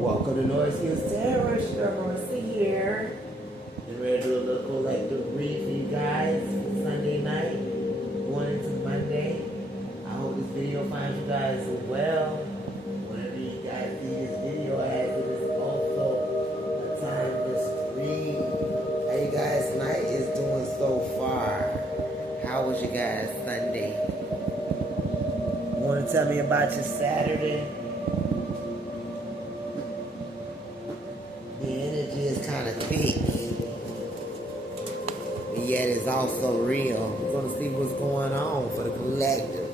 Welcome to Noise Hills Terror. Mercy here. And ready to do a little collective read for you guys for Sunday night, going into Monday. I hope this video finds you guys well. Whenever you guys see this video, as it is also a time to read. How you guys' night is doing so far? How was you guys Sunday? You want to tell me about your Saturday? The energy is kind of thick, but yet it's also real. We're going to see what's going on for the collective.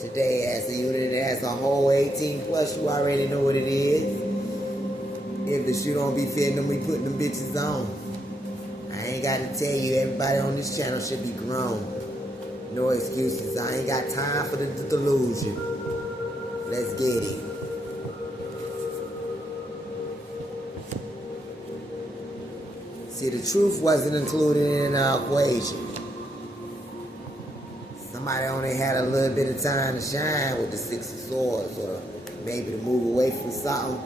Today, as a unit, as a whole 18 plus, you already know what it is. If the shoe don't be fitting them, we putting them bitches on. I ain't got to tell you, everybody on this channel should be grown. No excuses. I ain't got time for the delusion. Let's get it. See, the truth wasn't included in our equation. Somebody only had a little bit of time to shine with the Six of Swords, or maybe to move away from something.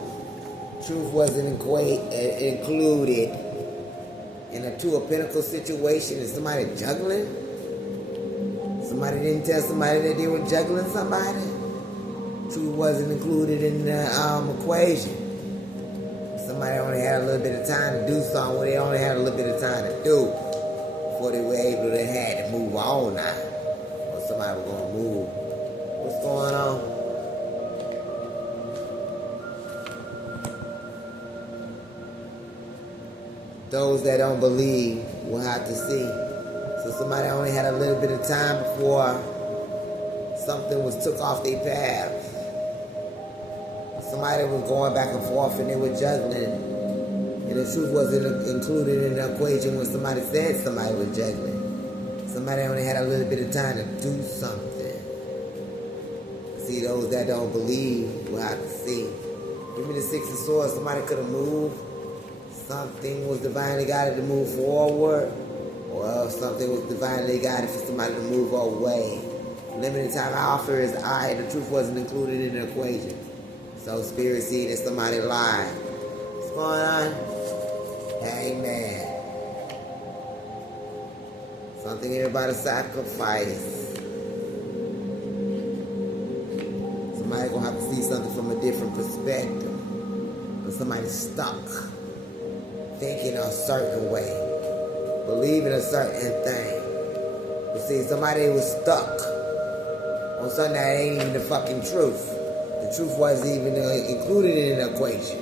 Truth wasn't included in a Two of Pentacles situation. Is somebody juggling? Somebody didn't tell somebody that they were juggling somebody? Truth wasn't included in the equation. Somebody only had a little bit of time to do something, they only had a little bit of time to do before they were able to had to move on now. Or somebody was going to move. What's going on? Those that don't believe will have to see. So somebody only had a little bit of time before something was took off their path. Somebody was going back and forth and they were juggling. And the truth wasn't included in the equation when somebody said somebody was juggling. Somebody only had a little bit of time to do something. See, those that don't believe will have to see. Give me the Six of Swords. Somebody could have moved. Something was divinely guided to move forward. Or something was divinely guided for somebody to move away. Limited time offer is I. The truth wasn't included in the equation. So spirit see that somebody lied. What's going on? Amen. Something everybody sacrifice. Somebody gonna have to see something from a different perspective. But somebody's stuck, thinking a certain way, believing a certain thing. But see, somebody was stuck on something that ain't even the fucking truth. The truth wasn't even included in the equation.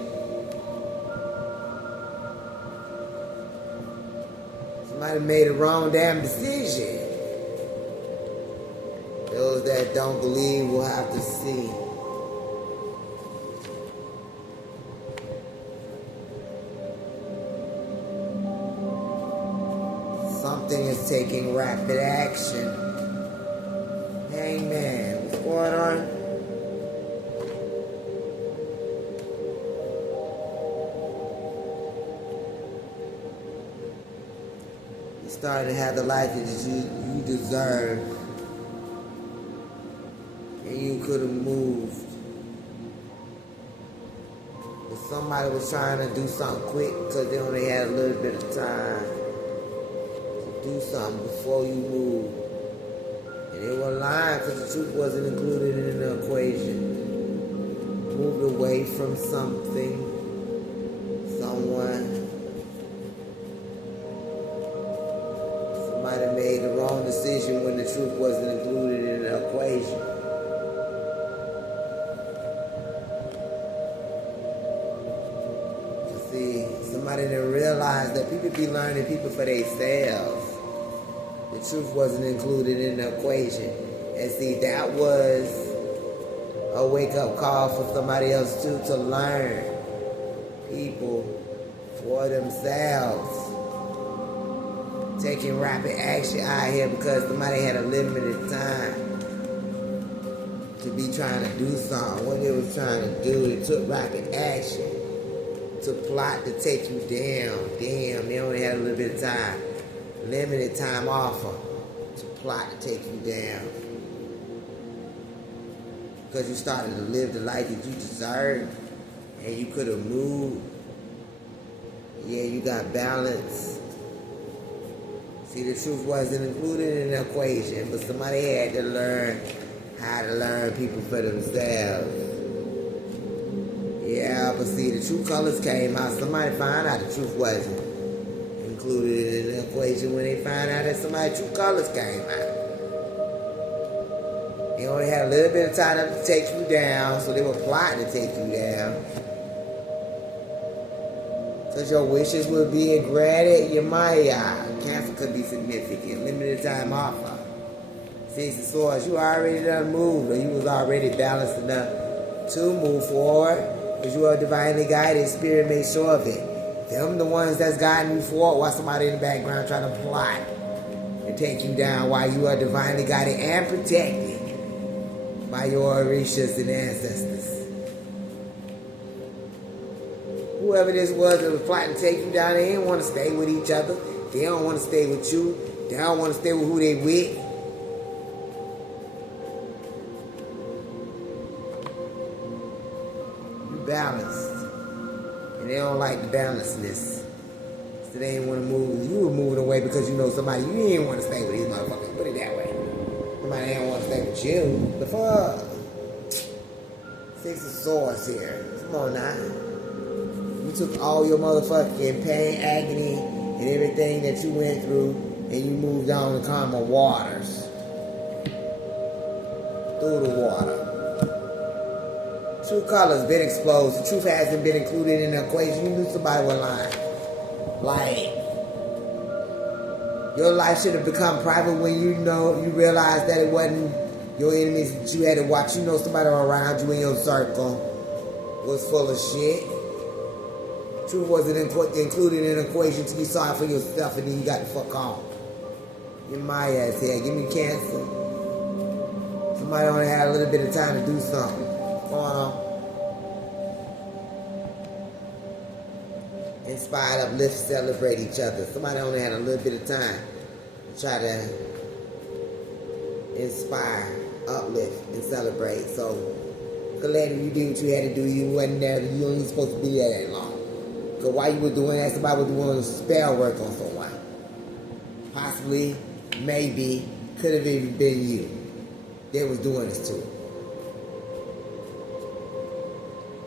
Somebody made a wrong damn decision. Those that don't believe will have to see. Something is taking rapid action. Amen. What's going on? Started to have the life that you deserve, and you could have moved. But somebody was trying to do something quick because they only had a little bit of time to do something before you moved. And they were lying because the truth wasn't included in the equation. Moved away from something, someone. Somebody made the wrong decision when the truth wasn't included in the equation. You see, somebody didn't realize that people be learning people for themselves. The truth wasn't included in the equation. And see, that was a wake-up call for somebody else too, to learn people for themselves. Taking rapid action out here because somebody had a limited time to be trying to do something. What they was trying to do, they took rapid action to plot to take you down. Damn, they only had a little bit of time. Limited time offer to plot to take you down. Because you started to live the life that you deserve. and you could have moved. Yeah, you got balance. See, the truth wasn't included in the equation, but somebody had to learn how to learn people for themselves. Yeah, but see, the true colors came out. Somebody found out the truth wasn't included in the equation when they found out that somebody's true colors came out. They only had a little bit of time to take you down, so they were plotting to take you down. Because your wishes will be granted, your Maya. Cancer could be significant. Limited time offer. Six of Swords, you already done moved, or you was already balanced enough to move forward. Because you are divinely guided, spirit made sure of it. Them the ones that's guiding you forward while somebody in the background trying to plot and take you down while you are divinely guided and protected by your Orishas and ancestors. Whoever this was that was plotting to take you down, they didn't want to stay with each other. They don't want to stay with you. They don't want to stay with who they with. You balanced. And they don't like the balancedness. So they didn't want to move. You were moving away because you know somebody. You didn't want to stay with these motherfuckers. Put it that way. Somebody didn't want to stay with you. The fuck? Six of Swords here. Come on now. You took all your motherfucking pain, agony, and everything that you went through, and you moved on to calmer waters. Through the water. True colors been exposed. The truth hasn't been included in the equation. You knew somebody was lying. Like, your life should have become private when you realized that it wasn't your enemies that you had to watch. You know somebody around you in your circle was full of shit. Truth wasn't included in the equation until you saw it for yourself, and then you got the fuck on. Get my ass here. Give me Cancer. Somebody only had a little bit of time to do something. What's going on? Inspired, uplift, celebrate each other. Somebody only had a little bit of time to try to inspire, uplift, and celebrate. So, Kalani, you did what you had to do. You wasn't there. You weren't supposed to be there that long. So while you were doing that, somebody was doing spell work on someone. Possibly, maybe, could have even been you. They was doing this too.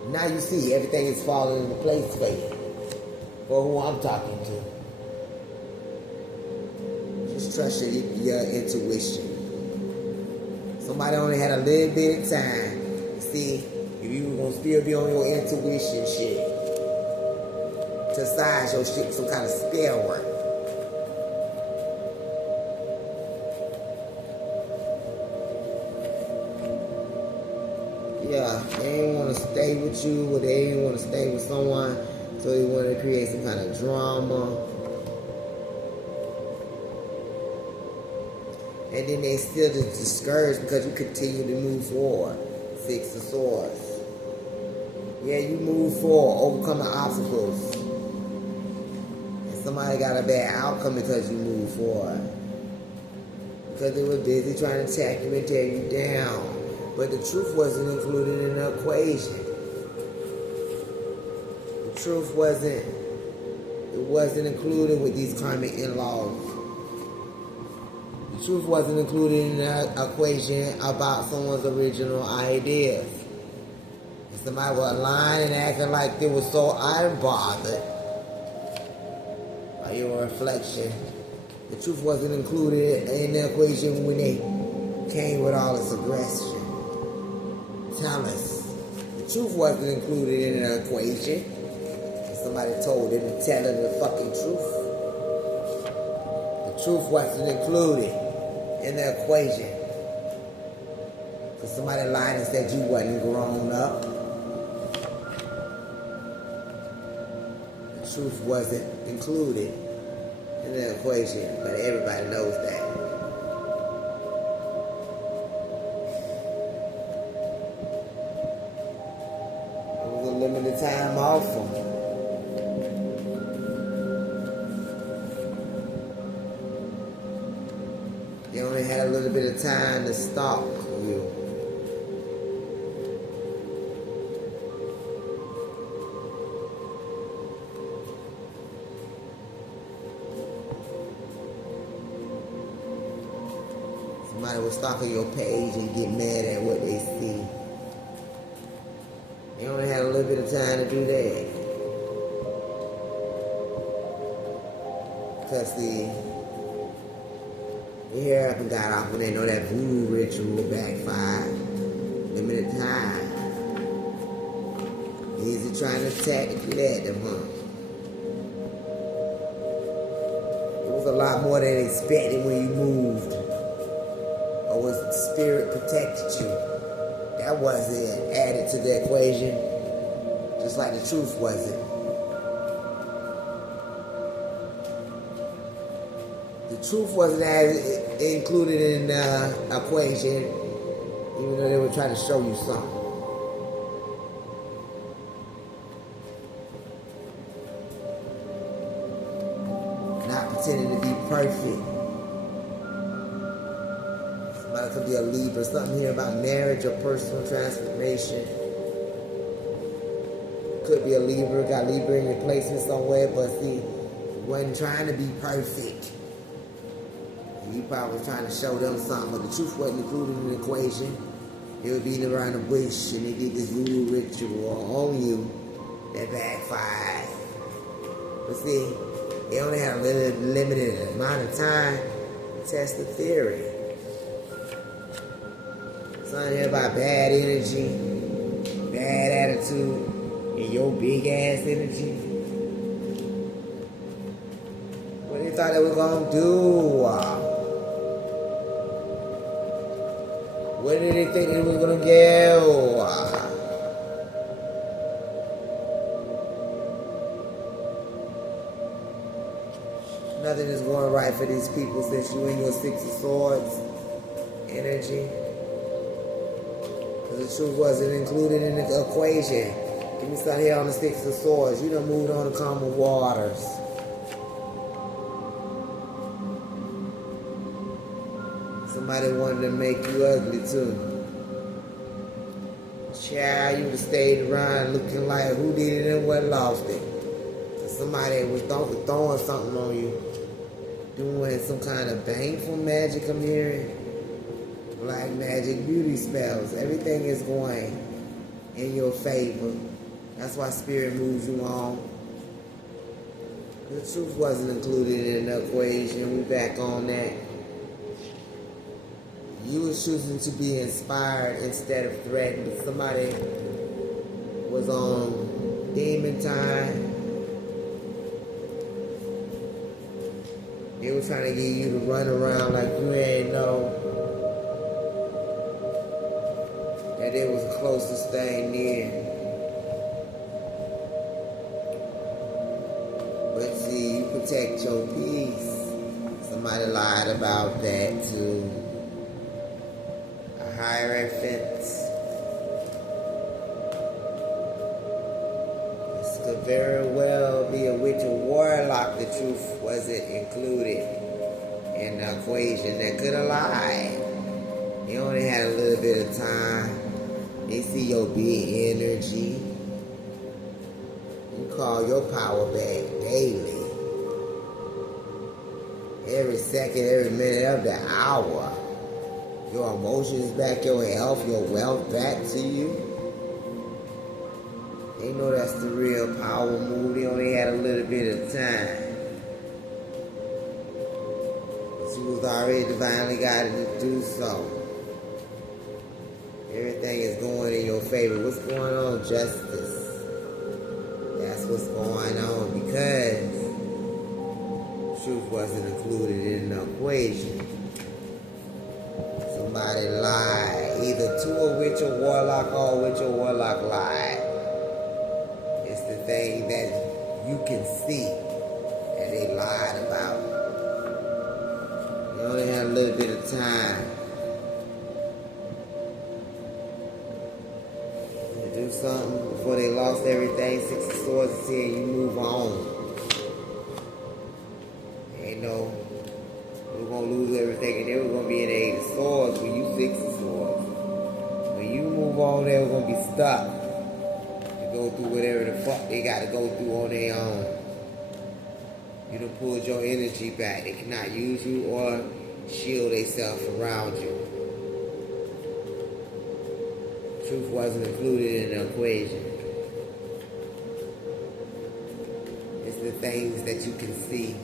Now you see everything is falling into place for you. For who I'm talking to. Just trust your intuition. Somebody only had a little bit of time to see if you were going to still be on your intuition shit. To size your shit with some kind of spell work. Yeah, they didn't want to stay with you, or they didn't want to stay with someone, so they wanted to create some kind of drama. And then they still just discouraged because you continue to move forward. Six of Swords. Yeah, you move forward, overcoming obstacles. Somebody got a bad outcome because you moved forward. Because they were busy trying to attack you and tear you down. But the truth wasn't included in the equation. The truth wasn't included with these karmic in-laws. The truth wasn't included in the equation about someone's original ideas. And somebody was lying and acting like they were so unbothered. Your reflection. The truth wasn't included in the equation when they came with all this aggression. Tell us. The truth wasn't included in the equation. Somebody told them to tell them the fucking truth. The truth wasn't included in the equation. Because somebody lied and said you wasn't grown up. The truth wasn't included in the equation, but everybody knows that. It was a limited time offer. They only had a little bit of time to stalk you. somebody will stalk on your page and get mad at what they see. You only had a little bit of time to do that. Because see, the hair up and got off when they know that voodoo ritual backfired. Limited time. Easy trying to tactically at them, huh? It was a lot more than expected when you moved. Or was the spirit protected you? That wasn't added to the equation. Just like the truth wasn't. The truth wasn't included in the equation, even though they were trying to show you something. Not pretending to be perfect. Somebody could be a Libra. Something here about marriage or personal transformation. Could be a Libra. Got Libra in your placement somewhere, but see, wasn't trying to be perfect. You probably was trying to show them something, but the truth wasn't included in the equation. They were beating around the bush and they did this voodoo ritual on you that backfired. But see, they only had a limited amount of time to test the theory. Something here about bad energy, bad attitude, and your big ass energy. What they thought they were gonna do? Where did they think they was gonna go? Nothing is going right for these people since you in your Six of Swords energy. Because the truth wasn't included in the equation. Give me something here on the Six of Swords. You done moved on to calmer waters. Somebody wanted to make you ugly too. Child, you would have stayed around looking like who did it and what lost it. Somebody was throwing something on you. Doing some kind of baneful magic, I'm hearing. Black magic, beauty spells. Everything is going in your favor. That's why spirit moves you on. The truth wasn't included in the equation. We back on that. You were choosing to be inspired instead of threatened. Somebody was on demon time. They were trying to get you to run around like you ain't know that it was the closest thing near. But see, you protect your peace. Somebody lied about that too. Hierophant. This could very well be a witch or warlock. The truth wasn't included in the equation. That could have lied. You only had a little bit of time. They see your big energy. You call your power back daily. Every second, every minute of the hour. Your emotions back, your health, your wealth back to you. They know that's the real power move. They only had a little bit of time. She was already divinely guided to do so. Everything is going in your favor. What's going on? Justice. That's what's going on because truth wasn't included in the equation. Somebody lied, either to a witch or warlock or a witch or warlock lied. It's the thing that you can see that they lied about. You only had a little bit of time to do something before they lost everything. Six of Swords is here, you move on. Ain't no we're gonna lose everything, and then we're gonna be in the Eight of Swords when you Six of Swords. When you move on, they're gonna be stuck to go through whatever the fuck they gotta go through on their own. You done pulled your energy back. They cannot use you or shield themselves around you. Truth wasn't included in the equation. It's the things that you can see.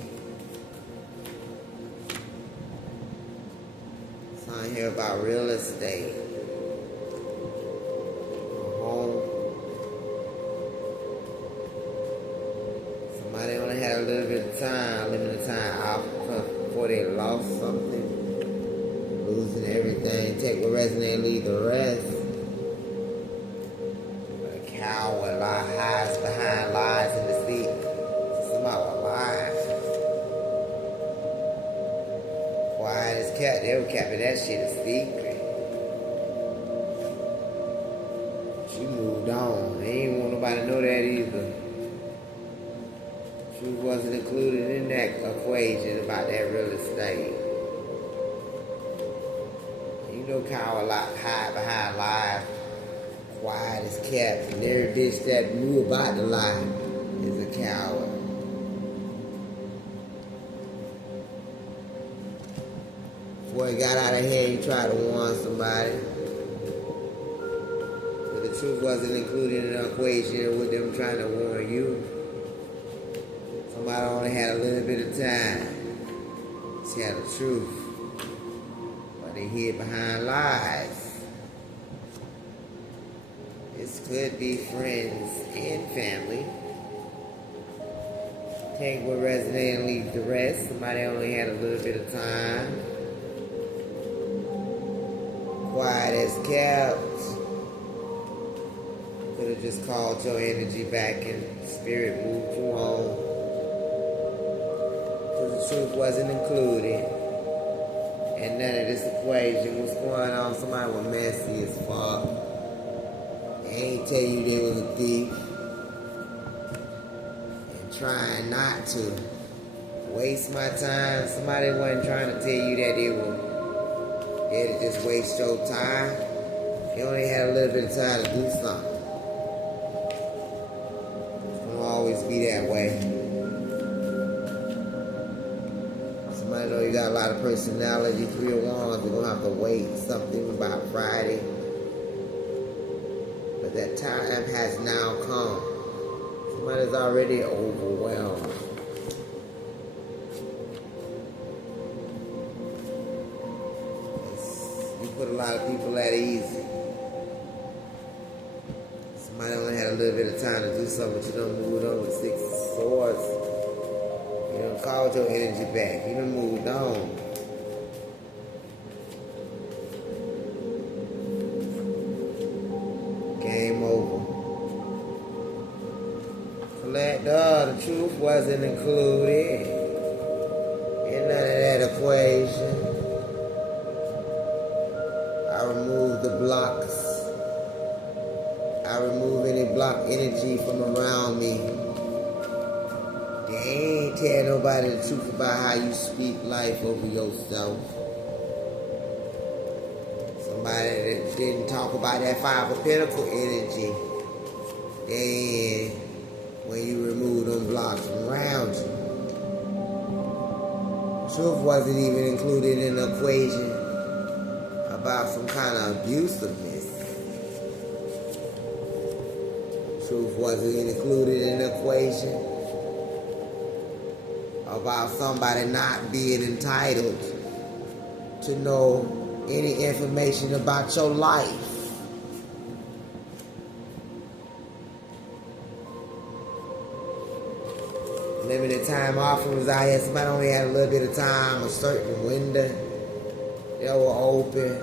So I hear about real estate, a home. Somebody only had a little bit of time, limited time out before they lost something, losing everything. Take what resonates, leave the rest. A coward hides behind lies and deceit. Somebody was lying. Quiet as cat, they were keeping that shit a secret. She moved on. They ain't want nobody to know that either. Truth wasn't included in that equation about that real estate. You know, coward hide behind lies. Quiet as kept. And every bitch that knew about the lie is a coward. Before it got out of hand, you tried to warn somebody. But the truth wasn't included in the equation with them trying to warn you. Somebody only had a little bit of time to tell the truth. But they hid behind lies. This could be friends and family. Take what resonates and leave the rest. Somebody only had a little bit of time. Quiet as kept. Could have just called your energy back and spirit moved you on. Because the truth wasn't included. And none of this equation. What's going on? Somebody was messy as fuck. They ain't tell you they was a thief. And trying not to waste my time. Somebody wasn't trying to tell you that they were there to just waste your time. You only had a little bit of time to do something. It's gonna always be that way. Somebody know you got a lot of personality, 3 of Wands, they're gonna have to wait something about Friday. But that time has now come. Somebody's already overwhelmed. You put a lot of people at ease. Somebody only had a little bit of time to do something, but you done moved on with 6 of Swords. You done called your energy back. You done moved on. Game over. Collect the truth wasn't included in none of that equation. I remove the blocks. I remove any block energy from around me. They ain't tell nobody the truth about how you speak life over yourself. Somebody that didn't talk about that 5 of Pentacles energy. Then when you remove them blocks from around you. Truth wasn't even included in the equation about some kind of abusiveness. Truth wasn't included in the equation about somebody not being entitled to know any information about your life. Limited time offerings out here. Somebody only had a little bit of time, a certain window. They were open.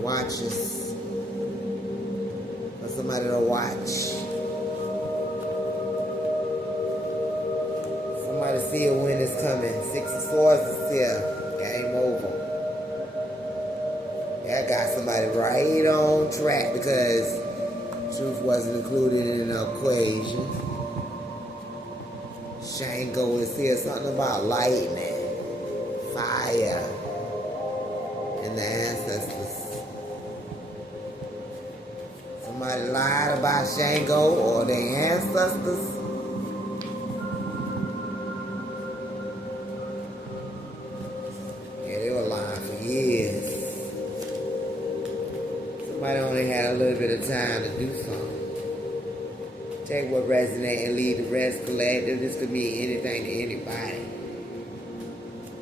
Watches. For somebody to watch. Somebody see a win is coming. 6 of Swords is here. Game over. I got somebody right on track because truth wasn't included in the equation. Shango is here. Something about lightning, fire, and the ancestors. Somebody lied about Shango or their ancestors. only had a little bit of time to do something. Take what resonates and leave the rest collective. This could be anything to anybody.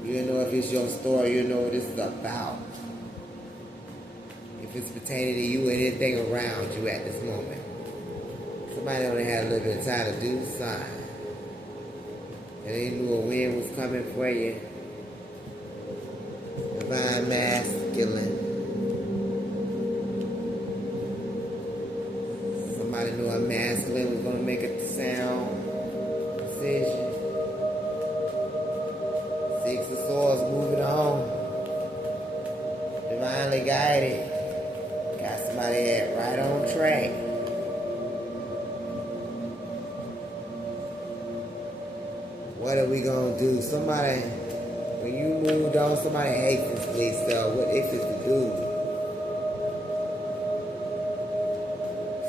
You know if it's your story, you know what this is about. If it's pertaining to you and anything around you at this moment. Somebody only had a little bit of time to do something. And they knew a wind was coming for you. Divine masculine. Somebody knew a masculine was going to make a sound decision. Six of Swords moving on. Divinely guided. Got somebody at right on track. What are we gonna do? Somebody, when you moved on, somebody anxiously so what if it's to do?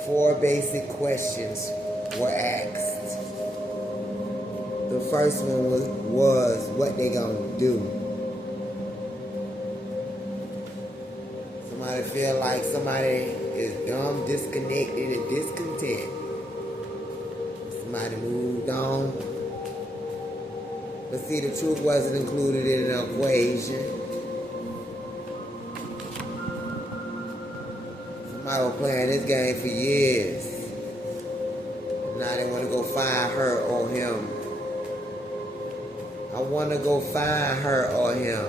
4 basic questions were asked. The first one was what they gonna do? Somebody feel like somebody is dumb, disconnected, and discontent. Somebody moved on. But see, the truth wasn't included in the equation. Somebody was playing this game for years. Now they want to go find her or him. I want to go find her or him.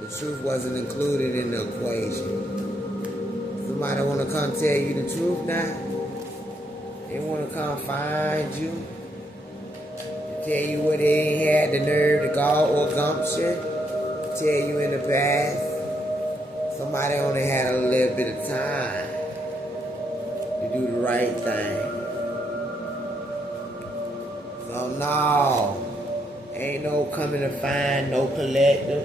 The truth wasn't included in the equation. Somebody want to come tell you the truth now? They want to come find you? Tell you what they ain't had the nerve to go or gumption. Tell you in the past. Somebody only had a little bit of time to do the right thing. So no, ain't no coming to find no collective.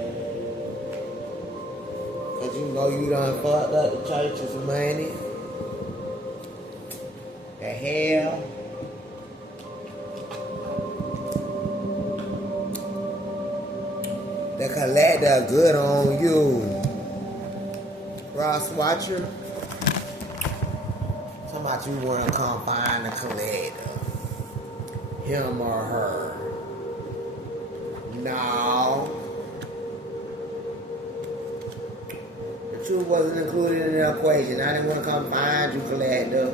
Cause you know you done fucked up the church's money. The hell. The collector good on you. Cross watcher. Talking about you want to come find the collector. Him or her. No. The truth wasn't included in the equation. I didn't want to come find you, collector.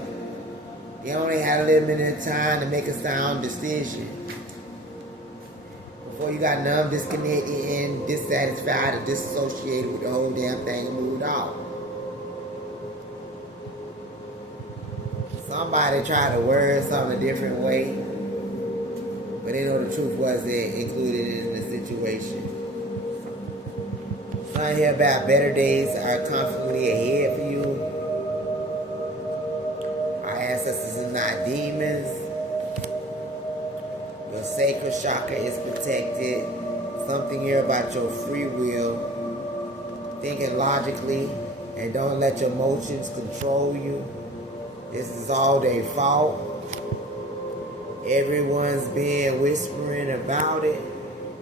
You only had a little bit of time to make a sound decision. Before you got numb, disconnected, and dissatisfied or disassociated with the whole damn thing and moved off. Somebody tried to word something a different way, but they know the truth wasn't included in the situation. Something here about better days are constantly ahead for you. Our ancestors are not demons. Your sacred chakra is protected. Something here about your free will. Thinking logically and don't let your emotions control you. This is all their fault. Everyone's been whispering about it.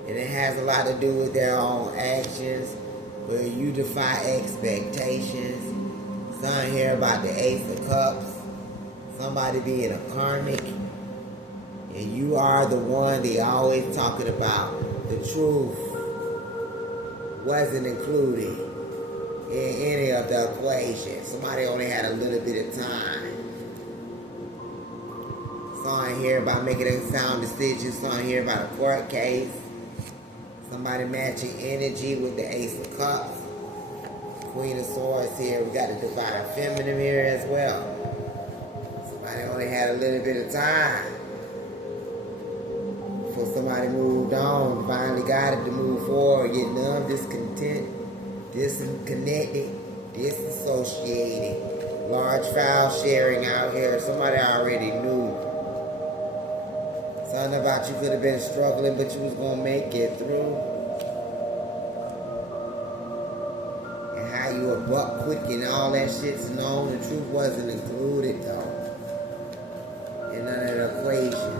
And it has a lot to do with their own actions. Where you defy expectations. Something here about the Ace of Cups. Somebody being a karmic. And you are the one they always talking about. The truth wasn't included in any of the equation. Somebody only had a little bit of time. Something here about making a sound decision. Something here about a court case. Somebody matching energy with the Ace of Cups. Queen of Swords here. We got the Divine Feminine here as well. Somebody only had a little bit of time. Before somebody moved on, finally got it to move forward, get numb, discontent, disconnected, disassociated. Large file sharing out here. Somebody already knew. Something about you could have been struggling, but you was going to make it through. And how you were buck quick and all that shit's known. The truth wasn't included, though. In none of the equation.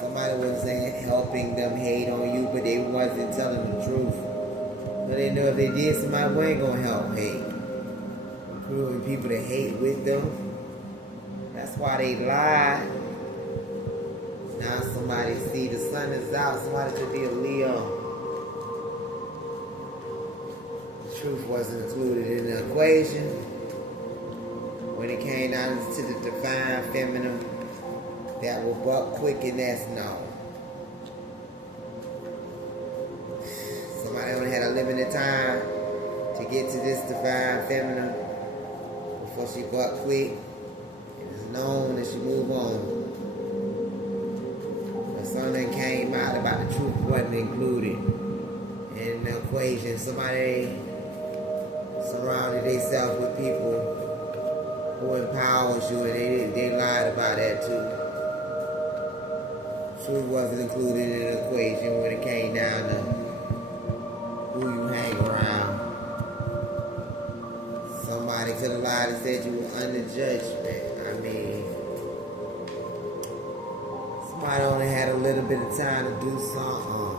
Somebody was saying helping them hate on you, but they wasn't telling the truth. So they know if they did, somebody wasn't gonna help hate. Including people that hate with them. That's why they lie. Now somebody see the sun is out. Somebody could be a Leo. The truth wasn't included in the equation. When it came down to the divine feminine, that will buck quick and that's no. Somebody only had a limited time to get to this divine feminine before she buck quick. It is known that she move on. But something came out about the truth wasn't included in the equation. Somebody surrounded themselves with people who empowers you, and they lied about that too. Truth wasn't included in the equation when it came down to who you hang around. Somebody could have lied and said you were under judgment. I mean, somebody only had a little bit of time to do something.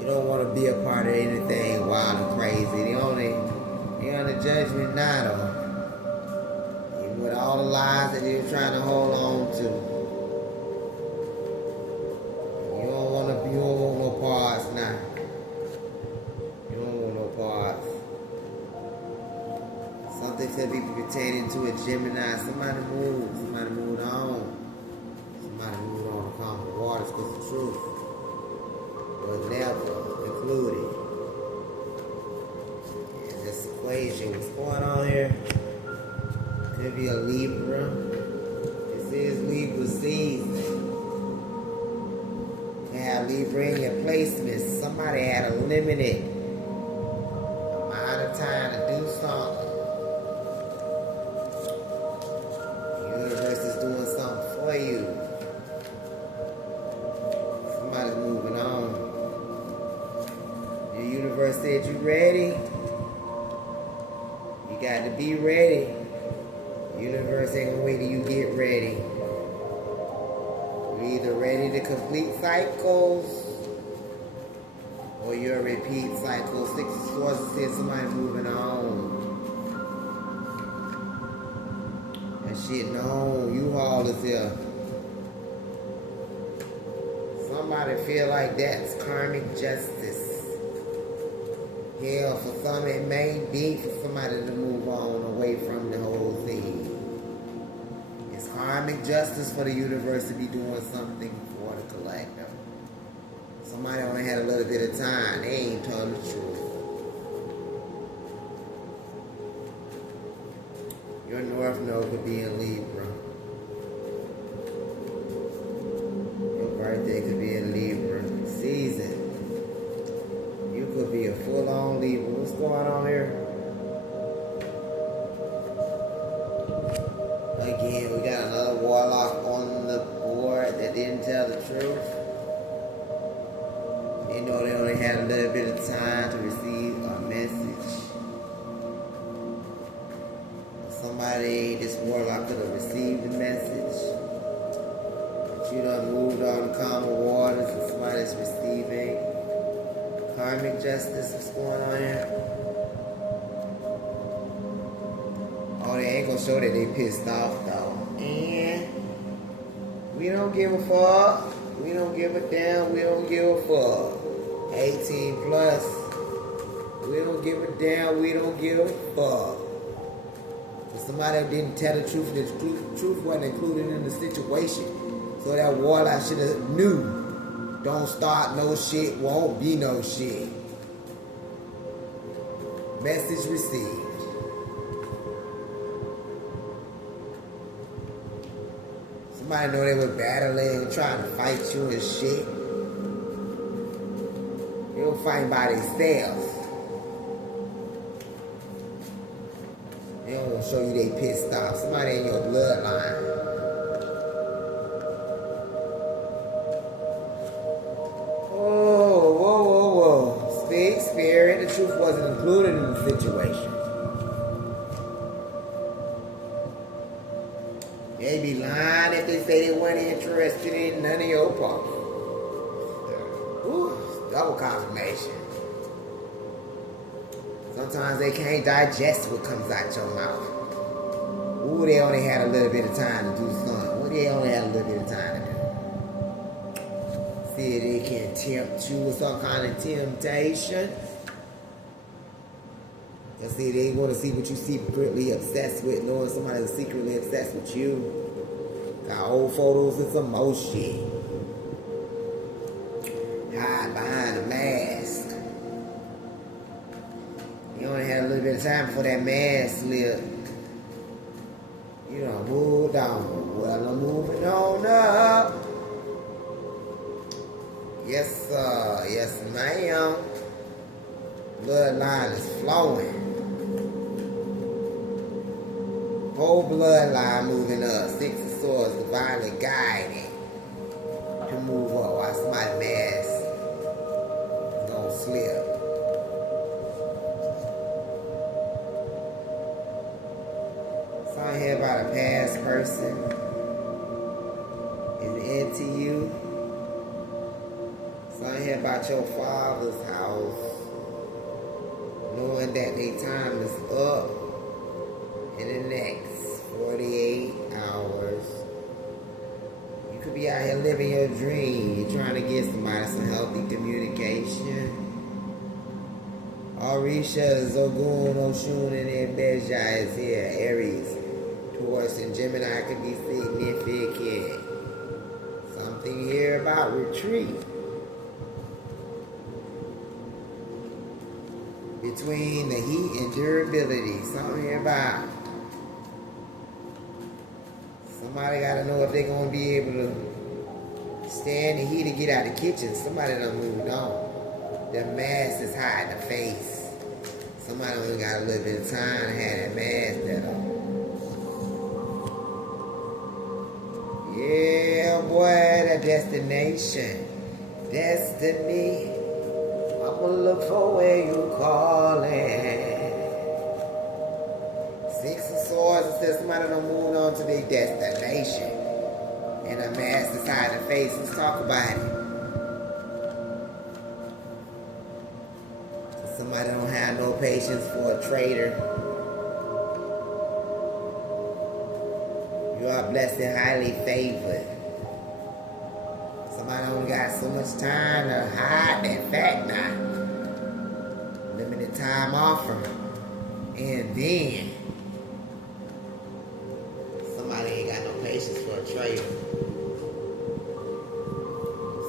You don't want to be a part of anything wild and crazy. You're under judgment now, though. Even with all the lies that you're trying to hold on to. You don't want no parts now. You don't want no parts. Something could be pertaining to a Gemini. Somebody moved. Somebody moved on. Somebody moved on to calm the waters because the truth was never included. This equation, what's going on here? Could be a Libra. This is Libra season. You have Libra in your placements. Somebody had a limited amount of time to do something. The universe is doing something for you. Somebody's moving on. The universe said you ready. You got to be ready. The universe ain't gonna wait till you get ready. You're either ready to complete cycles or you're a repeat cycle. Six of Swords said somebody moving on. That shit, no, U-Haul is here. Somebody feel like that's karmic justice. Hell, for some it may be for somebody to move on away from the whole thing. It's karmic justice for the universe to be doing something for the collective. Somebody only had a little bit of time. They ain't telling the truth. Your North Node could be in Libra. Your birthday could be in Libra season. You could be a full-on Libra. What's going on here? Again, we got another warlock on the board that didn't tell the truth. They know they only had a little bit of time to receive a message. Somebody, this warlock could have received the message. But you done moved on the calmer waters and somebody's receiving karmic justice. What's going on here? Oh, they ain't gonna show that they pissed off though. And we don't give a fuck. We don't give a damn. We don't give a fuck. 18 plus. We don't give a damn. We don't give a fuck. For somebody that didn't tell the truth, the truth wasn't included in the situation. So that warlock should have knew. Don't start no shit, won't be no shit. Message received. Somebody know they were battling, trying to fight you and shit. They were fighting by themselves. They don't want to show you they pissed off. Somebody in your bloodline. Spirit, the truth wasn't included in the situation. They be lying if they say they weren't interested in none of your problems. Ooh, double confirmation. Sometimes they can't digest what comes out your mouth. Ooh, they only had a little bit of time to do something. Ooh, they only had a little bit of time to do. See if they can tempt you with some kind of temptation. And see, they want to see what you secretly obsessed with, knowing somebody's secretly obsessed with you. Got old photos and some more shit. Hide behind a mask. You only had a little bit of time before that mask slipped. You done moved on. Well, I'm moving on up. Yes, sir. Yes, ma'am. Bloodline is flowing. Whole bloodline moving up. Six of Swords divinely guiding to move up while somebody's mask is gonna slip. Something here about a past person is into you. Something here about your father's house, knowing that their time is up in the next 48 hours. You could be out here living your dream. You're trying to get somebody some healthy communication. Orisha, Zogun, Oshun, and Beja is here. Aries, Taurus, and Gemini could be significant. Something here about retreat. Between the heat and durability. Something here about somebody got to know if they're going to be able to stand the heat and get out of the kitchen. Somebody done moved on. Their mask is hiding the face. Somebody only got a little bit of time to have that mask that up. Yeah, boy, the destination. Destiny. I'm going to look for where you calling. Six of Swords, it says somebody done moved on to their destination. And a mask inside the face. Let's talk about it. Somebody don't have no patience for a traitor. You are blessed and highly favored. Somebody only got so much time to hide that fact now. Limited time offer. And then somebody ain't got no patience for a traitor.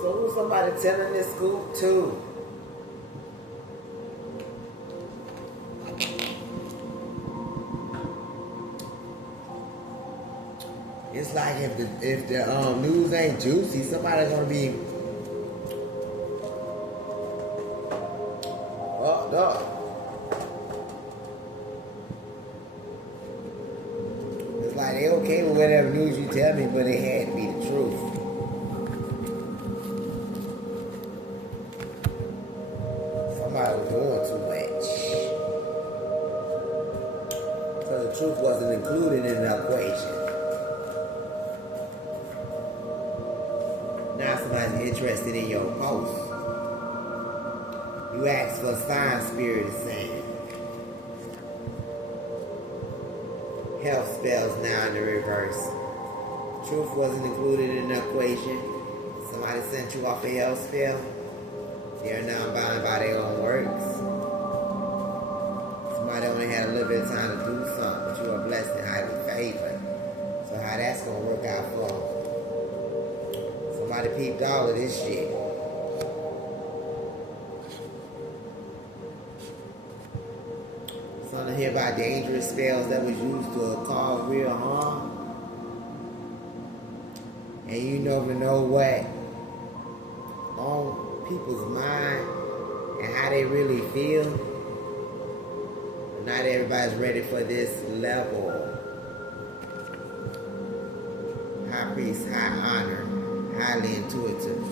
So who's somebody telling this scoop to? It's like if the news ain't juicy, somebody's gonna be fucked up. It's like they okay with whatever news you tell me, but it had to be the truth. Somebody was doing too much. So the truth wasn't included in the equation. Now somebody's interested in your post. You ask for a sign, Spirit is saying. Health spells now in the reverse. Truth wasn't included in the equation. Somebody sent you off a health spell. They are now bound by their own works. Somebody only had a little bit of time to do something, but you are blessed and highly favored. So how that's going to work out for them? Somebody peeped all of this shit. Something here about dangerous spells that was used to cause real harm. And you never know what on people's mind and how they really feel. Not everybody's ready for this level. High priest, high honor. Highly intuitive.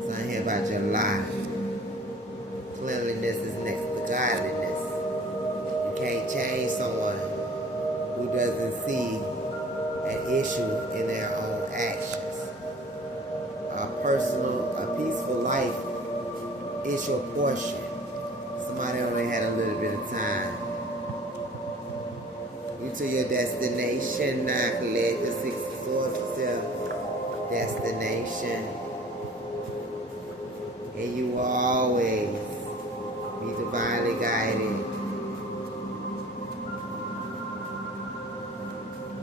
Something here about your life. Cleanliness is next to godliness. You can't change someone who doesn't see an issue in their own actions. A peaceful life It's your portion. Somebody only had a little bit of time. You to your destination now. Collect the 6 of Swords yourself. Destination. And you will always be divinely guided.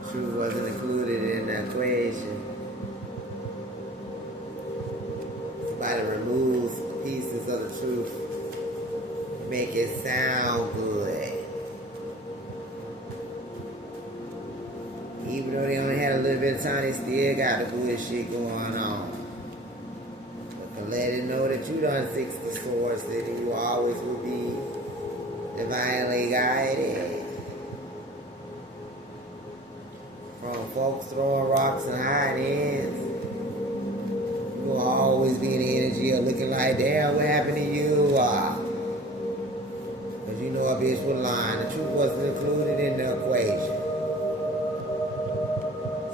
Truth wasn't included in the equation. Somebody removes pieces of the truth. Make it sound good. Even though they only had a little bit of time, they still got the bullshit going on. But to let it know that you done 60 swords, that you always will be divinely guided. From folks throwing rocks and hiding ends, you will always be in the energy of looking like, damn, what happened to you? Because you know a bitch was lying. The truth wasn't included in the equation.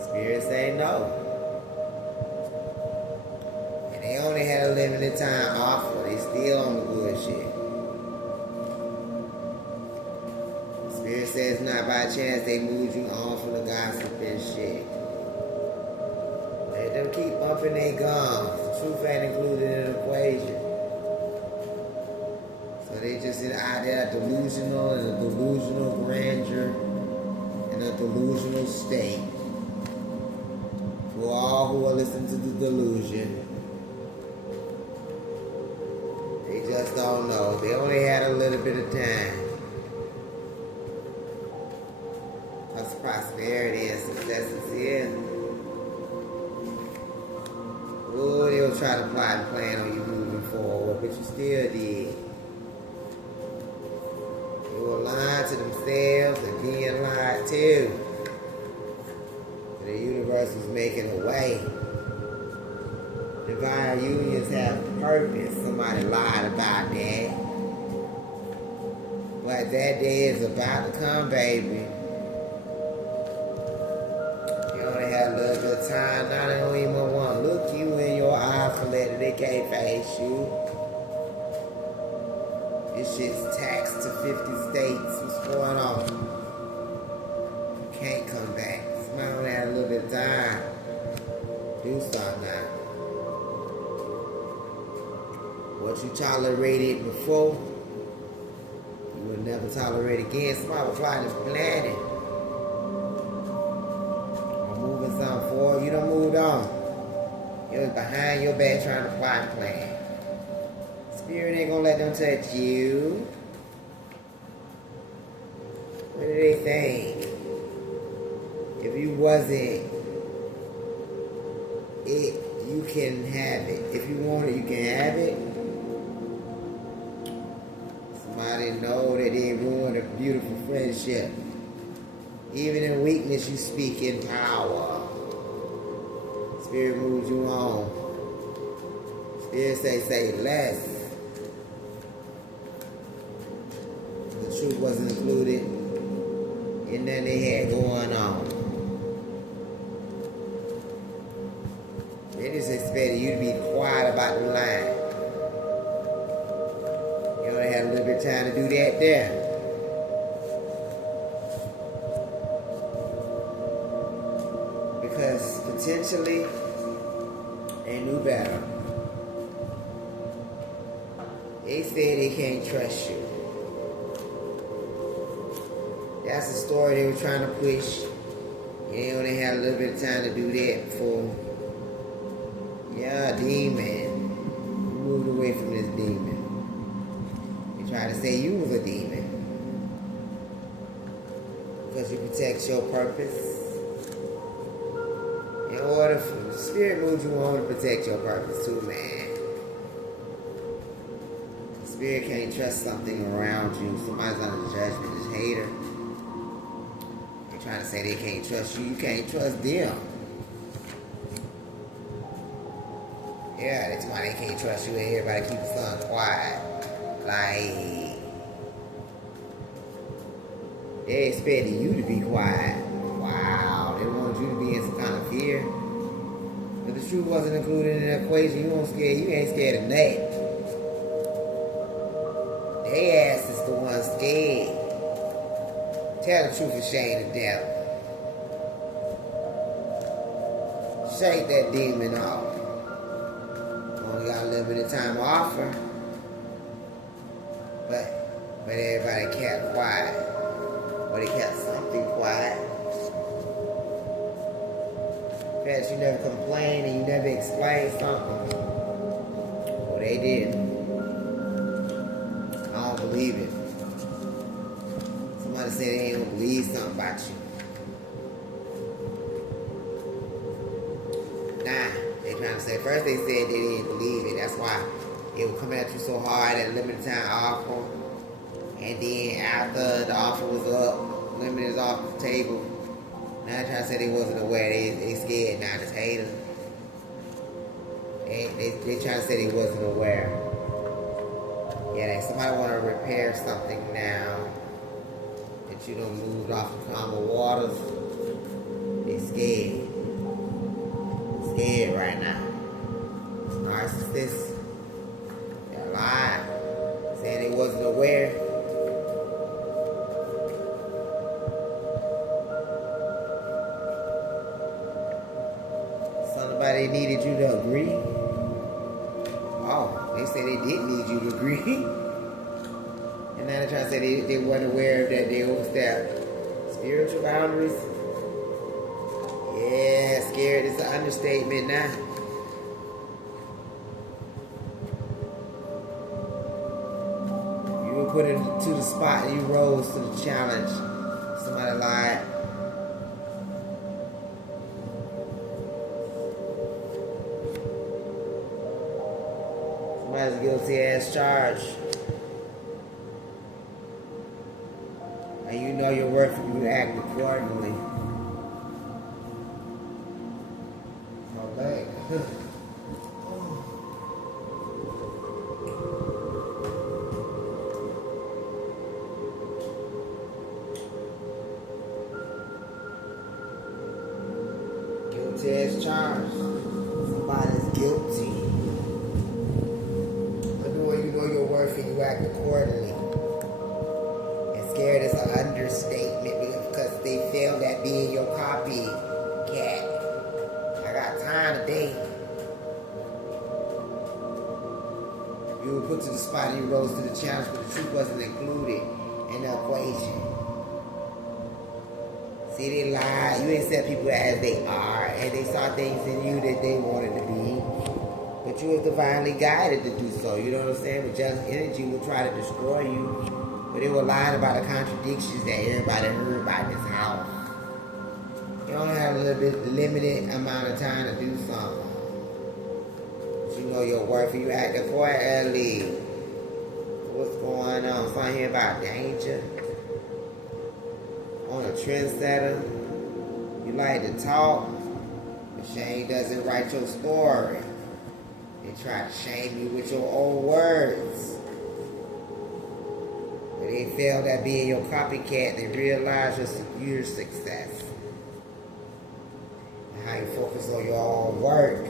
Spirit say no. And they only had a limited time offer. They still on the bullshit. Spirit says not by chance they moved you on from the gossip and shit. Let them keep bumping their gums. The truth ain't included in the equation. So they just out there delusional and a delusional grandeur and a delusional state. For all who are listening to the delusion, they just don't know. They only had a little bit of time. Because prosperity and success is here. Oh, they will try to plot and plan on you moving forward, but you still did. They will lie to themselves and being lied to. The universe was making a way. Divine unions have purpose. Somebody lied about that. But that day is about to come, baby. You only had a little bit of time. Now they don't even want to look you in your eyes for letting they can't face you. This shit's taxed to 50 states. What's going on? You can't come back. Somebody only had a little bit of time. Do something now. What you tolerated before, you will never tolerate again. Somebody was plotting and planning. Or moving something forward. You done moved on. You was behind your back trying to plot and plan. Spirit ain't gonna let them touch you. What do they think? If you wasn't it, you can have it. If you want it, you can have it. Somebody know that they ruined a beautiful friendship. Even in weakness, you speak in power. Spirit moves you on. Spirit say less. The truth wasn't included in nothing they had going on. They just expected you to be quiet about the line. You only had a little bit of time to do that there. Because potentially they knew better. They said they can't trust you. That's the story they were trying to push. They only had a little bit of time to do that before. Yeah, demon. You moved away from this demon. They tried to say you was a demon. Because you protect your purpose. In order for the spirit moves you on to protect your purpose too, man. The spirit can't trust something around you. Somebody's under judgment, this hater. They're trying to say they can't trust you. You can't trust them. Yeah, that's why they can't trust you and everybody keeps something quiet. Like, they expected you to be quiet. Wow, they want you to be in some kind of fear. But the truth wasn't included in the equation. You ain't scared of that. They ass is the one scared. Tell the truth and shame the devil. Shake that demon off. Only got a little bit of time to offer. But everybody kept quiet. Or they kept something quiet. Because you never complained and you never explained something. Well, they did. I don't believe it. Somebody said they ain't gonna believe something about you. Nah, they trying to say, first they said they didn't believe it. That's why it was coming at you so hard at limited time offer. And then after the offer was up, limited is off the table. Now they trying to say they wasn't aware. They scared now, just haters. They trying to say they wasn't aware. Yeah, somebody want to repair something now that you done moved off the calmer waters. They scared. Scared right now. Narcissists, they're lying, saying they wasn't aware. Somebody needed you to agree. Oh, they said they didn't need you to agree. And now they're trying to say they weren't aware that they overstepped spiritual boundaries. Yeah, scared is an understatement now. You were put into the spot and you rose to the challenge. Somebody lied. Somebody's guilty as charged. And you know your worth and you act accordingly. Okay. Guilty as charged. Somebody's guilty. But when you know your worth and you act accordingly. And scared is an understatement because they failed at being your copycat. I got time today. You were put to the spot and you rose to the challenge, but the truth wasn't included in the equation. See, they lied. You accept people as they are, and they saw things in you that they wanted to be. But you were divinely guided to do so. You know what I'm saying? But jealous energy will try to destroy you. But they were lying about the contradictions that everybody heard about this house. You only have a little bit limited amount of time to do something. But you know your worth and you act accordingly. What's going on? Something here about danger. On a trendsetter. You like to talk. But shame doesn't write your story. They try to shame you with your own words. But they failed at being your copycat. They realize your success. And how you focus on your own work.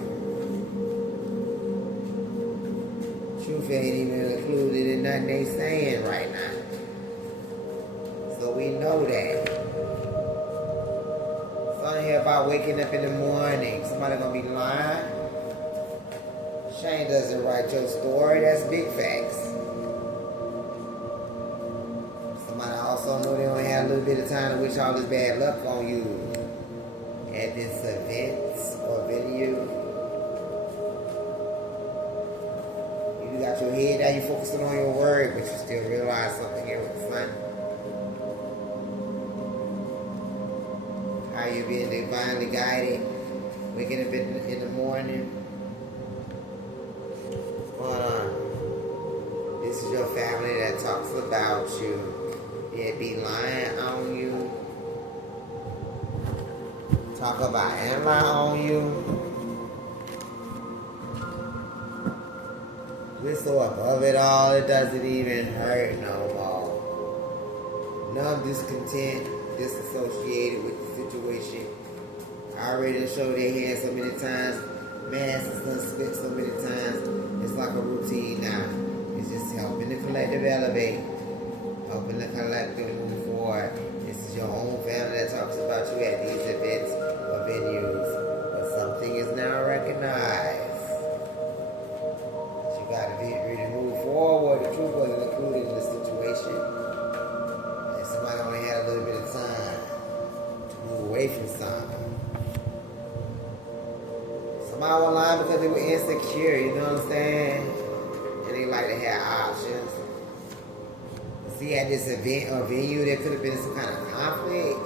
Truth ain't even included in nothing they saying right now. So we know that. Something here about waking up in the morning. Somebody gonna be lying. Shane doesn't write your story. That's big facts. Somebody also know they only have a little bit of time to wish all this bad luck on you at this event or venue. You got your head down, you focusing on your word, but you still realize something here with the sun. How you being divinely guided, waking up in the morning. This is your family that talks about you. They be lying on you. Talk about and lie on you. We're so above it all, it doesn't even hurt no more. Numb, discontent, disassociated with the situation. I already showed their head so many times. Masks done spit so many times. It's like a routine now. It's just helping the collective elevate, helping the collective move forward. This is your own family that talks about you at these events or venues. But something is now recognized. You gotta be ready to move forward. The truth wasn't included in the situation. And somebody only had a little bit of time to move away from something. Somebody went online because they were insecure, you know what I'm saying? And they like to have options. See, at this event or venue, there could have been some kind of conflict.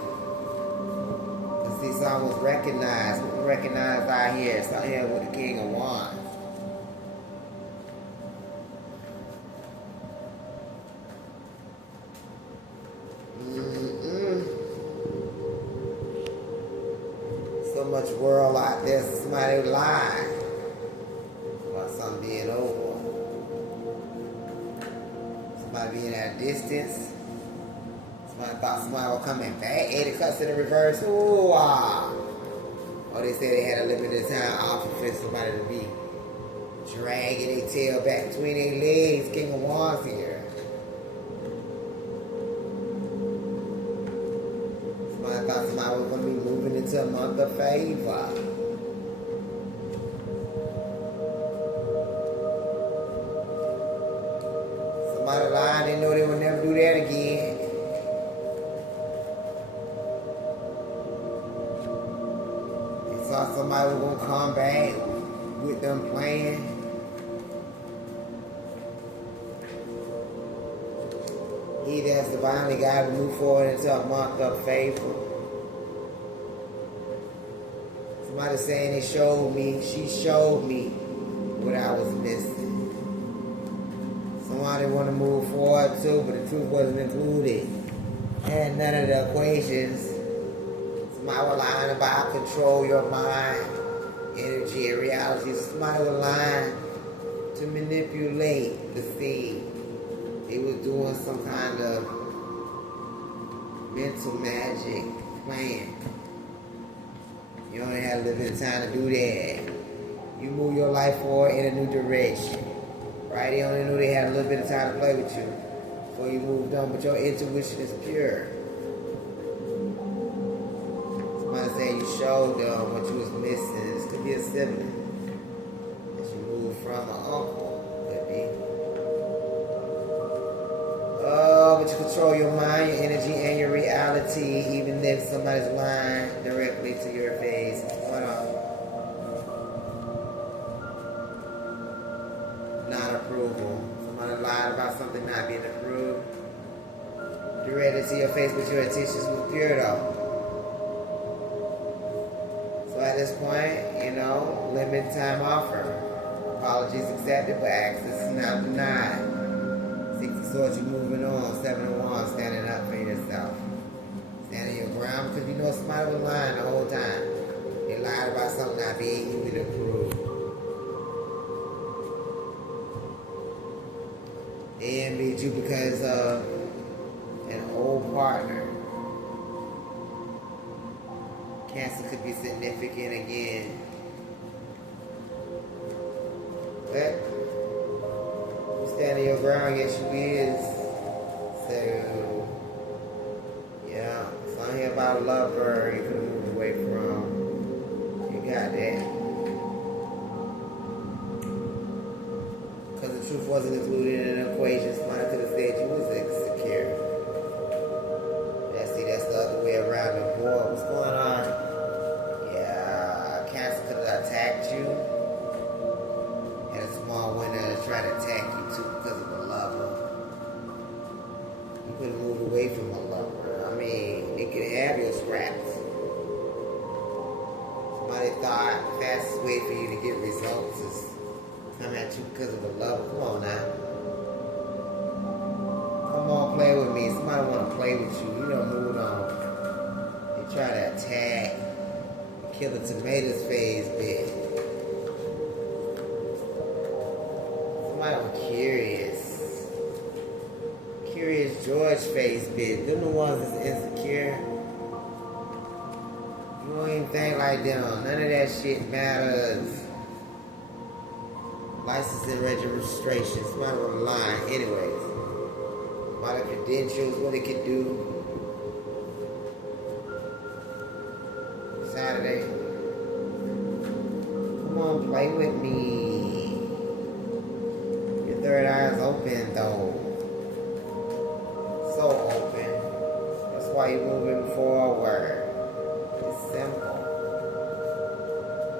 And see, someone was recognized. Who was recognized out here? It's out here with the King of Wands. So much world out there, somebody lying about something being over. Somebody being at a distance. Somebody thought somebody was coming back. Eddie cuts in the reverse. Ooh, ah. Or they said they had a little bit of time off for somebody to be dragging their tail back between their legs. King of Wands here. Somebody thought somebody was going to be moving into a month of favor. Somebody lied, they know they would never do that again. They saw somebody was going to come back with them playing. He that's divinely got to move forward into a month of favor. Somebody saying they showed me, she showed me what I was missing. Somebody want to move forward too, but the truth wasn't included. And none of the equations. Somebody was lying about control your mind, energy, and reality. Somebody was lying to manipulate the seed. They was doing some kind of mental magic plan. You only had a little bit of time to do that. You move your life forward in a new direction. Right? They only knew they had a little bit of time to play with you before you moved on, but your intuition is pure. Somebody said you showed them what you was missing. This could be a sibling that you moved from, an uncle, could be. Oh, but you control your mind, your energy, and your reality, even if somebody's lying directly to your face. Hold on. Non-approval. Somebody lied about something not being approved. You read it to your face, but your intentions was pure though. So at this point, limited time offer. Apologies accepted, but access is not denied. 6 of Swords, you moving on. 7 of Wands, standing up for yourself. Standing your ground because you know somebody was lying the whole time. They lied about something not being even approved. They envied you because of an old partner. Cancer could be significant again. But you standing your ground, yes you is. So yeah, something here about a lover you could have moved away from. You got that. Because the truth wasn't included in an equation. Somebody could have said you was insecure. See, that's the other way around the board. What's going on? Yeah, Cancer could have attacked you. Had a small window to try to attack you too because of a lover. You could have moved away from a lover. I mean, it could have your scraps. Somebody thought the fastest way for you to get results is come at you because of a lover. Come on now. Come on, play with me. Somebody want to play with you. You done moved on. They try to attack. Kill the tomatoes phase bit. Somebody was curious. Curious George face bit. Them the ones that's insecure. You don't even think like them. None of that shit matters. License and registration. Somebody on the line. Anyways. About the credentials, what it can do. Saturday. Come on, play with me. Your third eye is open though. So open. That's why you're moving forward. It's simple.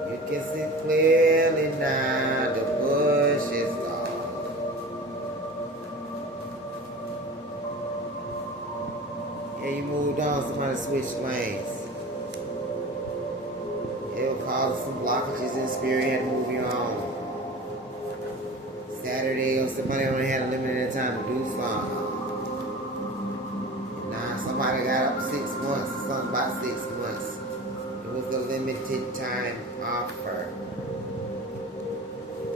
You can see clearly now. The bush is gone. Yeah, you moved on. Somebody switched lanes. It'll cause some blockages in spirit and move you on. Saturday, or somebody only had a limited time to do something. And now somebody got up 6 months, or something about 6 months. It was a limited time offer.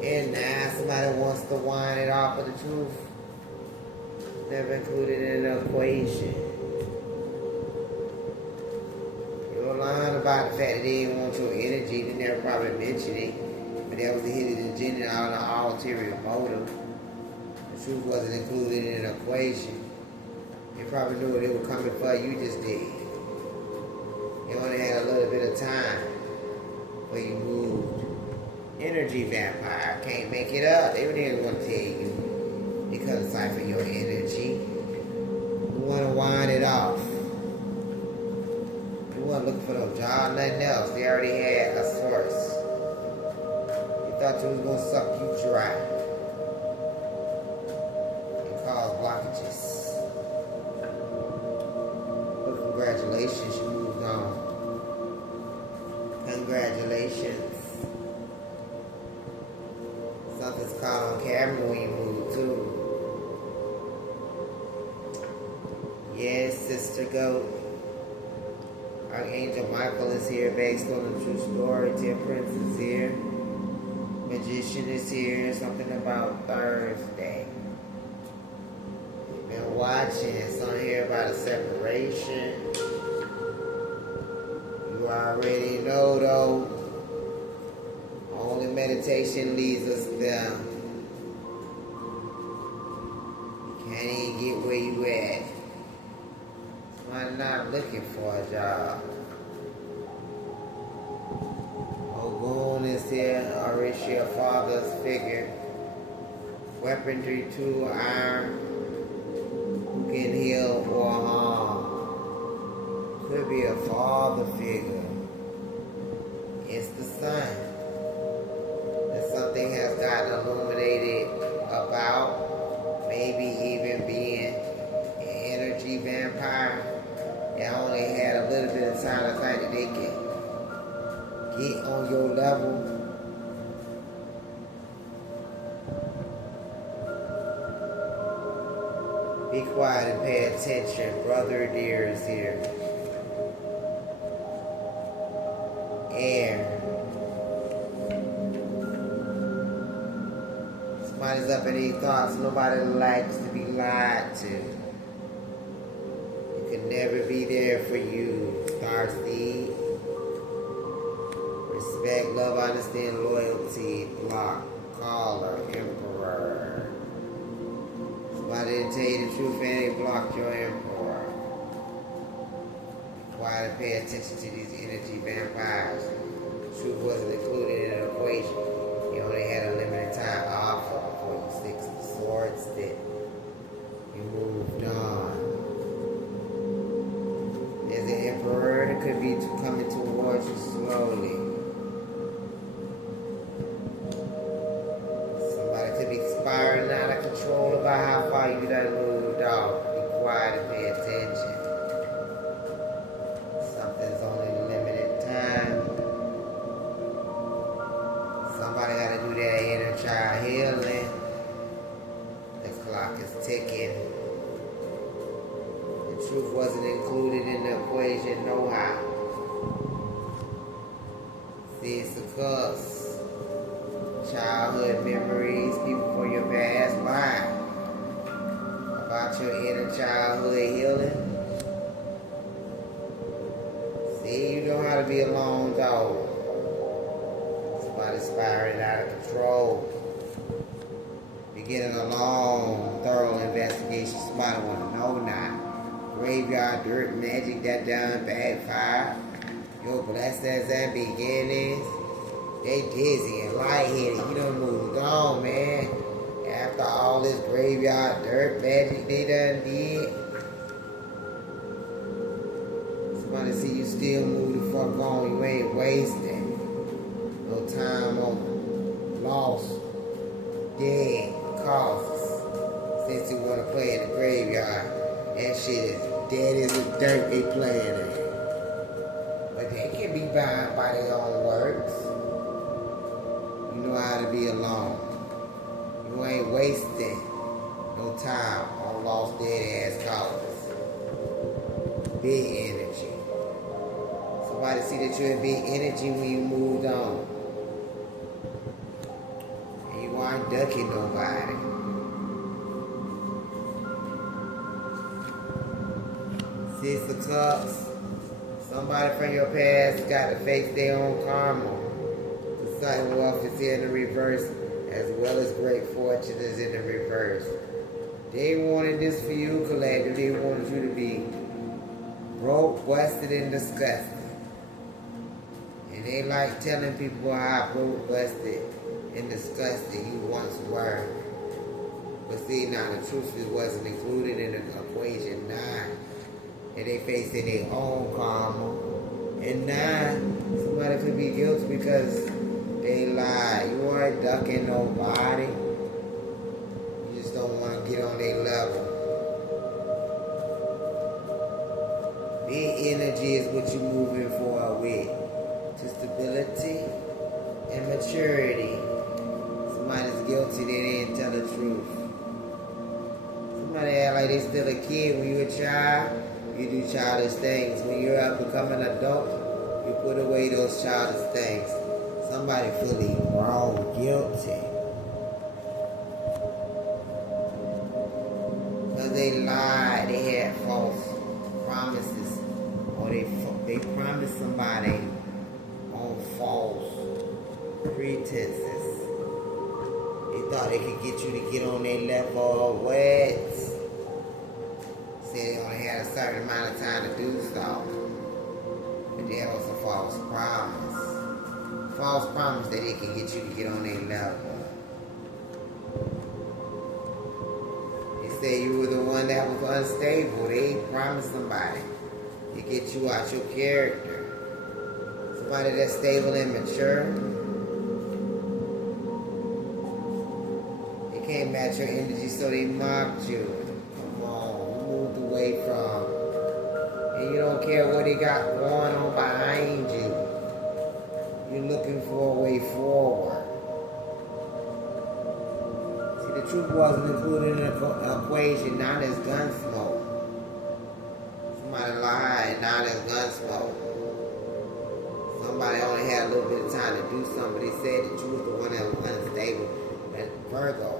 And now somebody wants to wind it off of the truth. Never included in the equation. Lying about the fact that they didn't want your energy, they never probably mentioned it, but that was a hidden agenda on an ulterior motive. The truth wasn't included in the equation. They probably knew they were coming for you, just did. They only had a little bit of time where you moved. Energy vampire, can't make it up. They didn't want to tell you. They couldn't cipher your energy. You want to wind it off. Wasn't looking for no job, nothing else. They already had a source. You thought you was gonna suck you dry and cause blockages. But congratulations, you moved on. Congratulations. Something's caught on camera when you move too. Yes, Sister Goat. Archangel Michael is here based on the true story. Temperance is here. Magician is here. Something about Thursday. Been watching. Something here about a separation. You already know though. Only meditation leads us there. You can't even get where you at. I'm not looking for a job. Ogun is here, Horatio father's figure. Weaponry, tool, iron, who can heal or harm. Could be a father figure. It's the sun. That something has gotten illuminated about, maybe even being an energy vampire. They only had a little bit of time to think that they can get on your level. Be quiet and pay attention. Brother dear is here. Air. Somebody's up in these thoughts. Nobody likes to be lied to. Could never be there for you. Starseed. Respect, love, understand, loyalty, block, caller, emperor. Somebody didn't tell you the truth and they blocked your emperor. Be quiet and pay attention to these energy vampires. The truth wasn't included in an equation. You only had a limited time offer before you 6 swords that you moved on. There's an emperor that could be coming towards you slowly. Somebody could be spiraling out of control about how far you done moved off. Be quiet and pay attention. Something's only limited time. Somebody got to do that inner child healing. The clock is ticking. Truth wasn't included in the equation, no how. See, it's a cuss. Childhood memories, people from your past. Why? About your inner childhood healing. See, you know how to be a lone dog. Somebody spiraling out of control. Beginning a long, thorough investigation. Somebody want to know now. Graveyard dirt magic that done backfire. Your blessings and beginnings. They dizzy and lightheaded. You done moved on, man. After all this graveyard dirt magic they done did. Somebody see you still move the fuck on. You ain't wasting no time on lost, dead causes. Since you want to play in the graveyard, that shit is dead as the dirt they playing in. But they can be bound by their own words. You know how to be alone. You ain't wasting no time on lost dead ass causes. Big energy. Somebody see that you're in big energy when you moved on. And you aren't ducking nobody. Six of Cups. Somebody from your past got to face their own karma. The Sun and Wealth is in the reverse, as well as Great Fortune is in the reverse. They wanted this for you, collective. They wanted you to be broke, busted, and disgusted. And they like telling people how broke, busted, and disgusted you once were. But see, now the truth wasn't included in the equation 9. And they facing their own karma. And now, somebody could be guilty because they lied. You aren't ducking nobody. You just don't want to get on their level. Big energy is what you're moving forward with. To stability and maturity. Somebody's guilty, they didn't tell the truth. Somebody act like they still a kid when you a child. You do childish things. When you're up becoming an adult, you put away those childish things. Somebody fully grown, guilty. Because they lied, they had false promises. Or they promised somebody on false pretenses. They thought they could get you to get on their level of what? They only had a certain amount of time to do so. But that was a false promise. False promise that they can get you to get on their level. They said you were the one that was unstable. They promised somebody to get you out your character. Somebody that's stable and mature. They can't match your energy, so they mocked you. Moved away from, and you don't care what they got going on behind you. You're looking for a way forward. See, the truth wasn't included in the equation. Now there's gun smoke. Somebody lied. Now there's gun smoke. Somebody only had a little bit of time to do something. They said that you was the one that was unstable. But Virgo.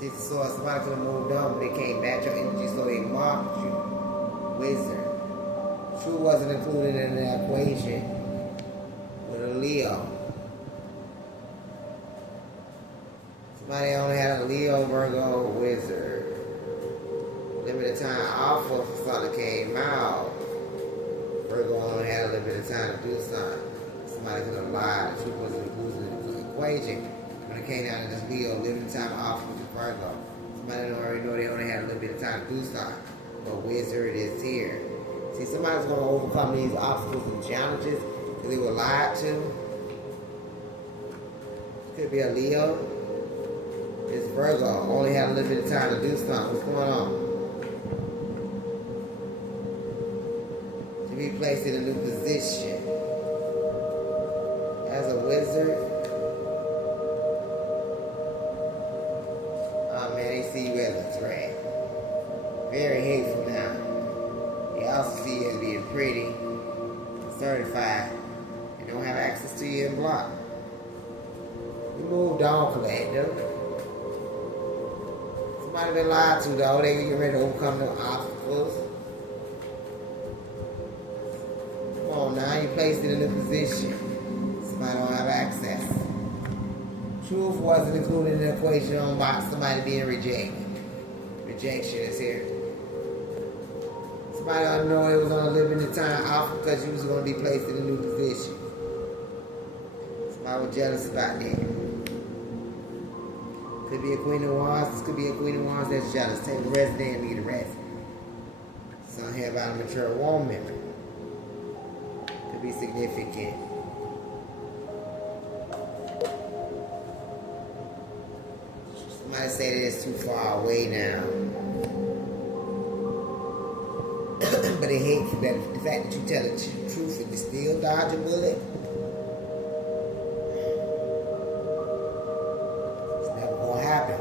See, so somebody could have moved on, but they came back your energy, so they mocked you. Wizard. True wasn't included in the equation with a Leo. Somebody only had a Leo, Virgo, Wizard. Limited time offer for something came out. Virgo only had a little bit of time to do something. Somebody could have lied. The truth wasn't included in the equation. When it came down to this Leo, limited time offer with Virgo. Somebody don't already know they only had a little bit of time to do something. But Wizard is here. See, somebody's going to overcome these obstacles and challenges because they were lied to. Could be a Leo. It's Virgo. Only had a little bit of time to do something. What's going on? To be placed in a new position. As a wizard. They see you as a threat. Very hateful now. They also see you as being pretty, certified, and don't have access to you and block. You moved on, collective. Somebody been lied to, though. They get ready to overcome the obstacles. Come on now, you placed in a new position. Somebody don't have access. Truth wasn't included in the equation on about somebody being rejected. Rejection is here. Somebody ought to know it was on a limited time off because you was going to be placed in a new position. Somebody was jealous about that. Could be a Queen of Wands. This could be a Queen of Wands that's jealous. Take the rest, then leave the rest. Something here about a mature woman. Could be significant. Somebody say that it's too far away now. But they hate you that the fact that you tell the truth and you still dodge a bullet. It's never gonna happen.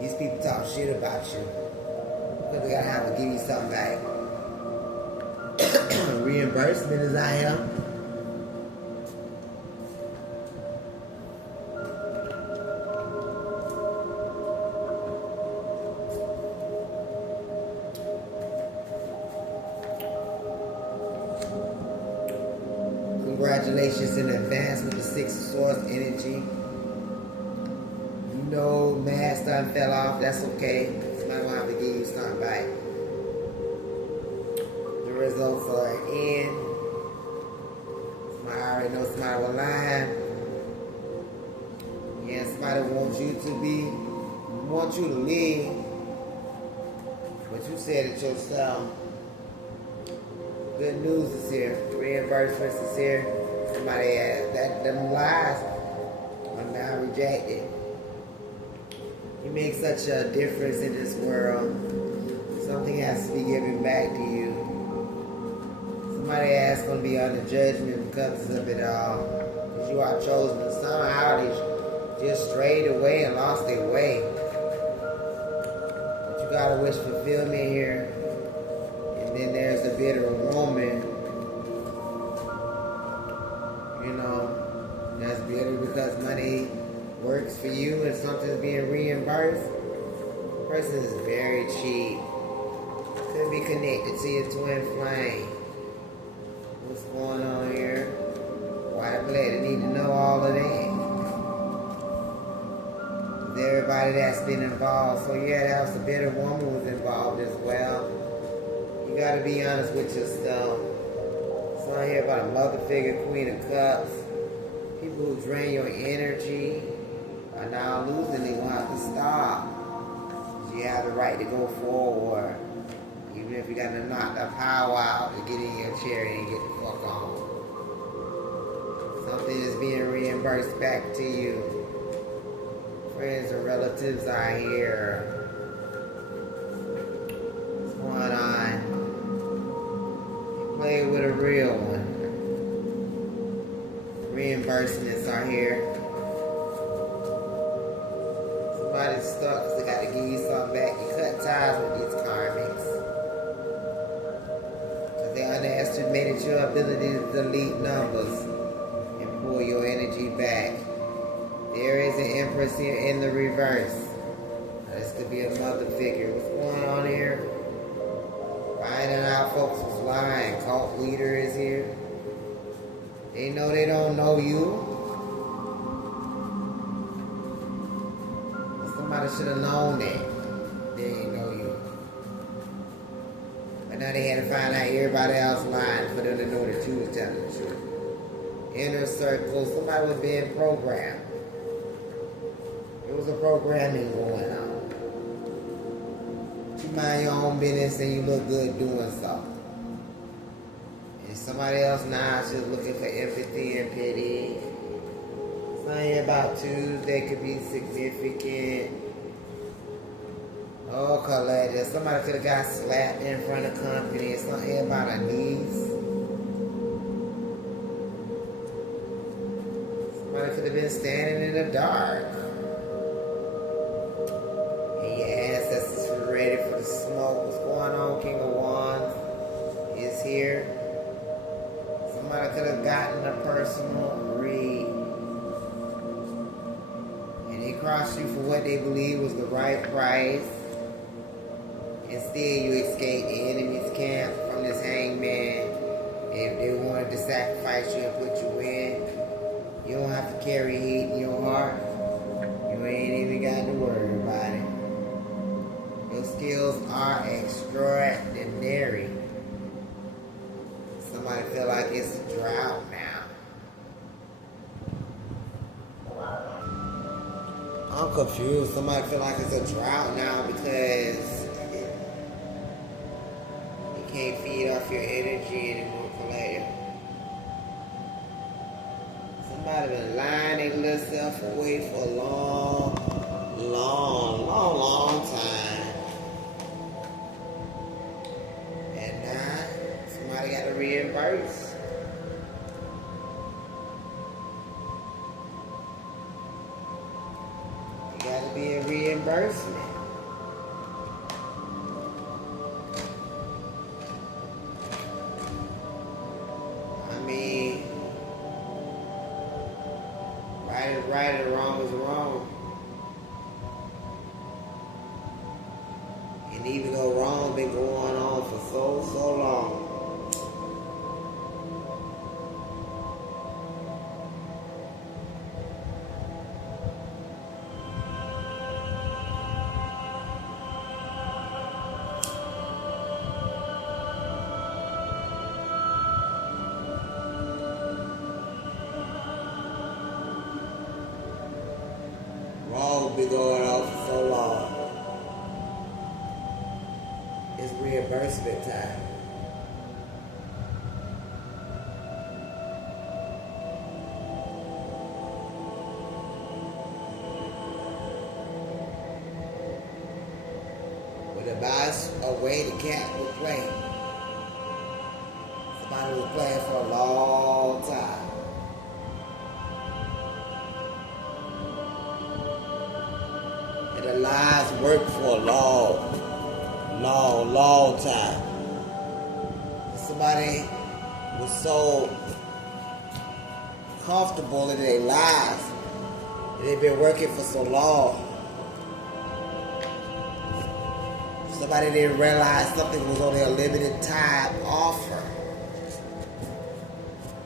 These people talk shit about you because they gotta have to give you something back. Reimbursement is out here. Congratulations in advance with the Six of Swords energy. You know, mask done fell off. That's okay. Somebody will have to give you something back. The results are in. Somebody already knows somebody will lie. Yeah, somebody wants you to live. But you said it yourself. Good news is here. Reimbursement is here. Somebody that them lies are now rejected. You make such a difference in this world. Something has to be given back to you. Somebody else going to be under judgment because of it all. Because you are chosen. And somehow they just strayed away and lost their way. But you got to wish fulfillment here. Then there's a bitter woman, you know, that's bitter because money works for you and something's being reimbursed. The person is very cheap. Could be connected to your twin flame. What's going on here? White blood, I need to know all of that. Everybody that's been involved. So yeah, that was a bitter woman was involved as well. You gotta be honest with yourself. So I hear about a mother figure, Queen of Cups. People who drain your energy are now losing. They will have to stop. You have the right to go forward. Even if you gotta knock the power out to get in your chair and get the fuck on. Something is being reimbursed back to you. Friends and relatives are here. What's going on? Play with a real one. Reimbursements are here. Somebody's stuck because they got to give you something back. You cut ties with these karmics. Because they underestimated your ability to delete numbers and pull your energy back. There is an Empress here in the reverse. This could be a mother figure. What's going on here? Finding out folks was lying. Cult leader is here. They know they don't know you. Somebody should have known that. They didn't know you. But now they had to find out everybody else lying for them to know that you was telling the truth. Inner circle. Somebody was being programmed. There was a programming going on. You mind your own business and you look good doing so. And somebody else now is just looking for empathy and pity. Something about Tuesday could be significant. Oh, Colette, somebody could have got slapped in front of company. Something about a niece. Somebody could have been standing in the dark. Ready for the smoke. What's going on? King of Wands is here. Somebody could have gotten a personal read. And they crossed you for what they believe was the right price. Instead, you escaped the enemy's camp from this hangman. If they wanted to sacrifice you and put you in, you don't have to carry I'm confused. Somebody feel like it's a drought now because you can't feed off your energy anymore, player. Somebody been lying their little self away for a long time. And now somebody got to reimburse. Gotta be a reimbursement. I mean, right is right and wrong is wrong. And even though wrong been going on for so long, wrong been going on for so long. It's reimbursement time. When the boss away, the cat will play. Somebody was playing for a long time. And the lies worked for a long time. Somebody was so comfortable in their lives. And they've been working for so long. Somebody didn't realize something was only a limited time offer.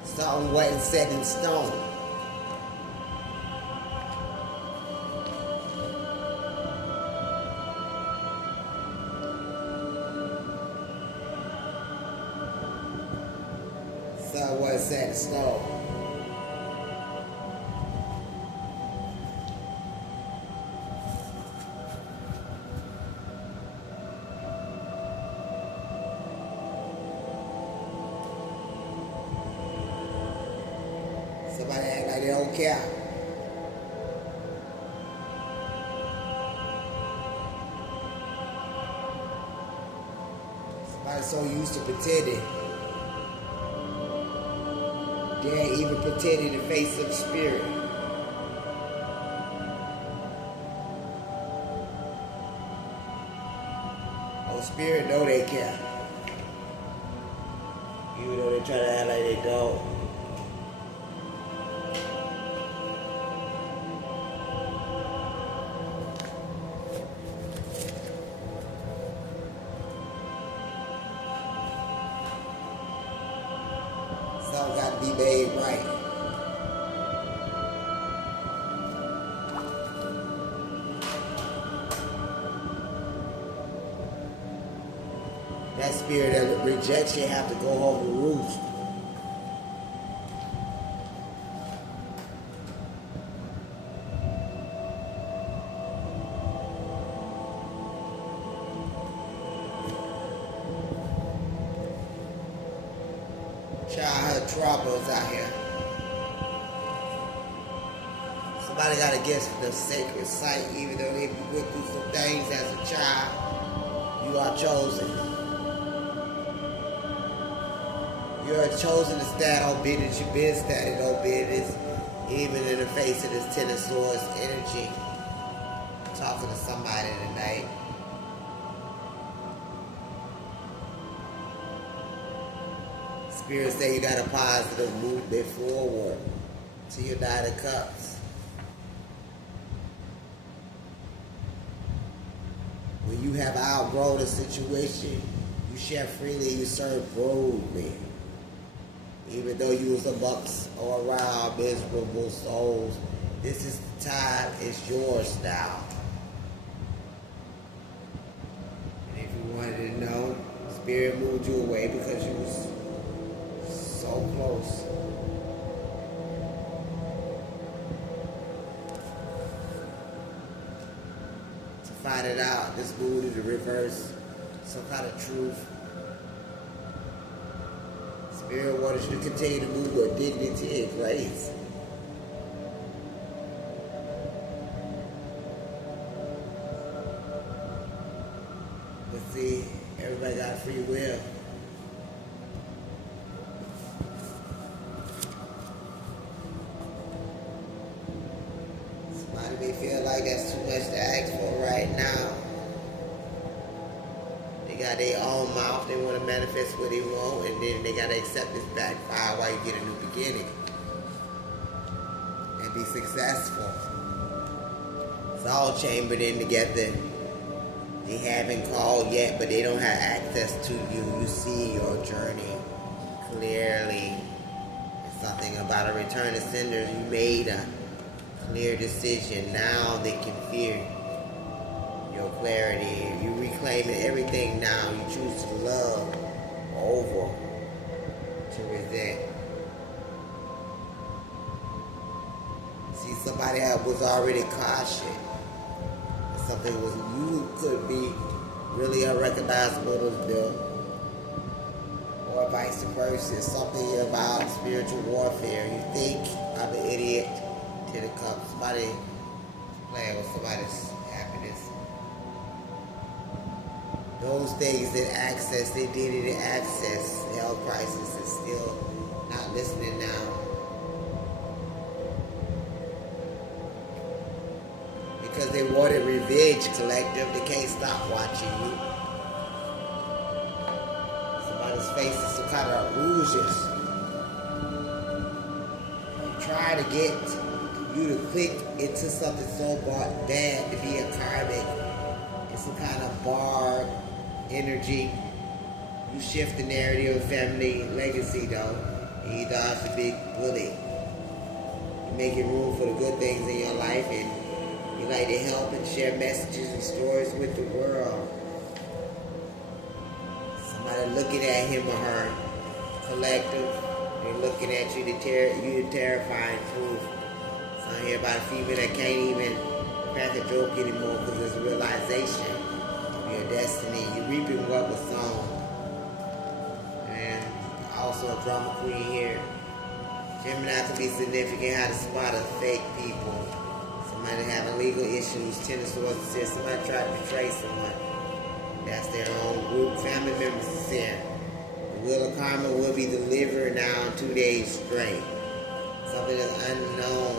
Something wasn't set in stone. Something wasn't set in stone. Somebody act like they don't care. Somebody so used to pretending. They ain't even pretending to face some spirit. Oh, spirit know they care. Even though they try to act like they don't. Something got to be made right. That spirit of rejection have to go home to roost. Childhood troubles out here. Somebody got to get the sacred site, even though they went through some things as a child. You are chosen. You are chosen to stand on business. You've been standing on business, even in the face of this Ten of Swords energy. Talking to somebody tonight. Spirit say you got a positive movement forward to your Nine of Cups. When you have outgrown a situation, you share freely, you serve boldly. Even though you was amongst or around miserable souls, this is the time, it's yours now. And if you wanted to know, Spirit moved you away because you was so close. find it out. This Buddha to reverse some kind of truth. Spirit wants you to continue to move with dignity and grace. But see, everybody got free will. Somebody may feel like that's too much to ask for right now. They got their own mouth, they want to manifest what they want, and then they got to accept this backfire while you get a new beginning. And be successful. It's all chambered in together. They haven't called yet, but they don't have access to you. You see your journey clearly. It's something about a return to sender. You made a clear decision. Now they can fear your clarity. You reclaiming everything now. You choose to love over to resent. See, somebody else was already cautious. Something was you could be really unrecognizable to them, or vice versa. Something about spiritual warfare. You think I'm an idiot till it comes somebody playing with somebody's happiness. Those things that access, they did it access the health crisis is still not listening now. Because they wanted revenge collective, they can't stop watching you. Somebody's face is some kind of illusions. They try to get you to click into something so bad to be a karmic. It's some kind of bar energy. You shift the narrative of family legacy though, and you dodge the big bully. You're making room for the good things in your life, and you like to help and share messages and stories with the world. Somebody looking at him or her collective, they're looking at you to the terrifying truth. So I hear about a female that can't even crack a joke anymore because it's a realization of your destiny. You're reaping what was sown. And also a drama queen here. Gemini can be significant how to spot a fake people. Somebody having legal issues, Ten of Swords is here. Somebody tried to betray someone. That's their own group. Family members is here. The wheel of karma will be delivered now in 2 days straight. Something that's unknown.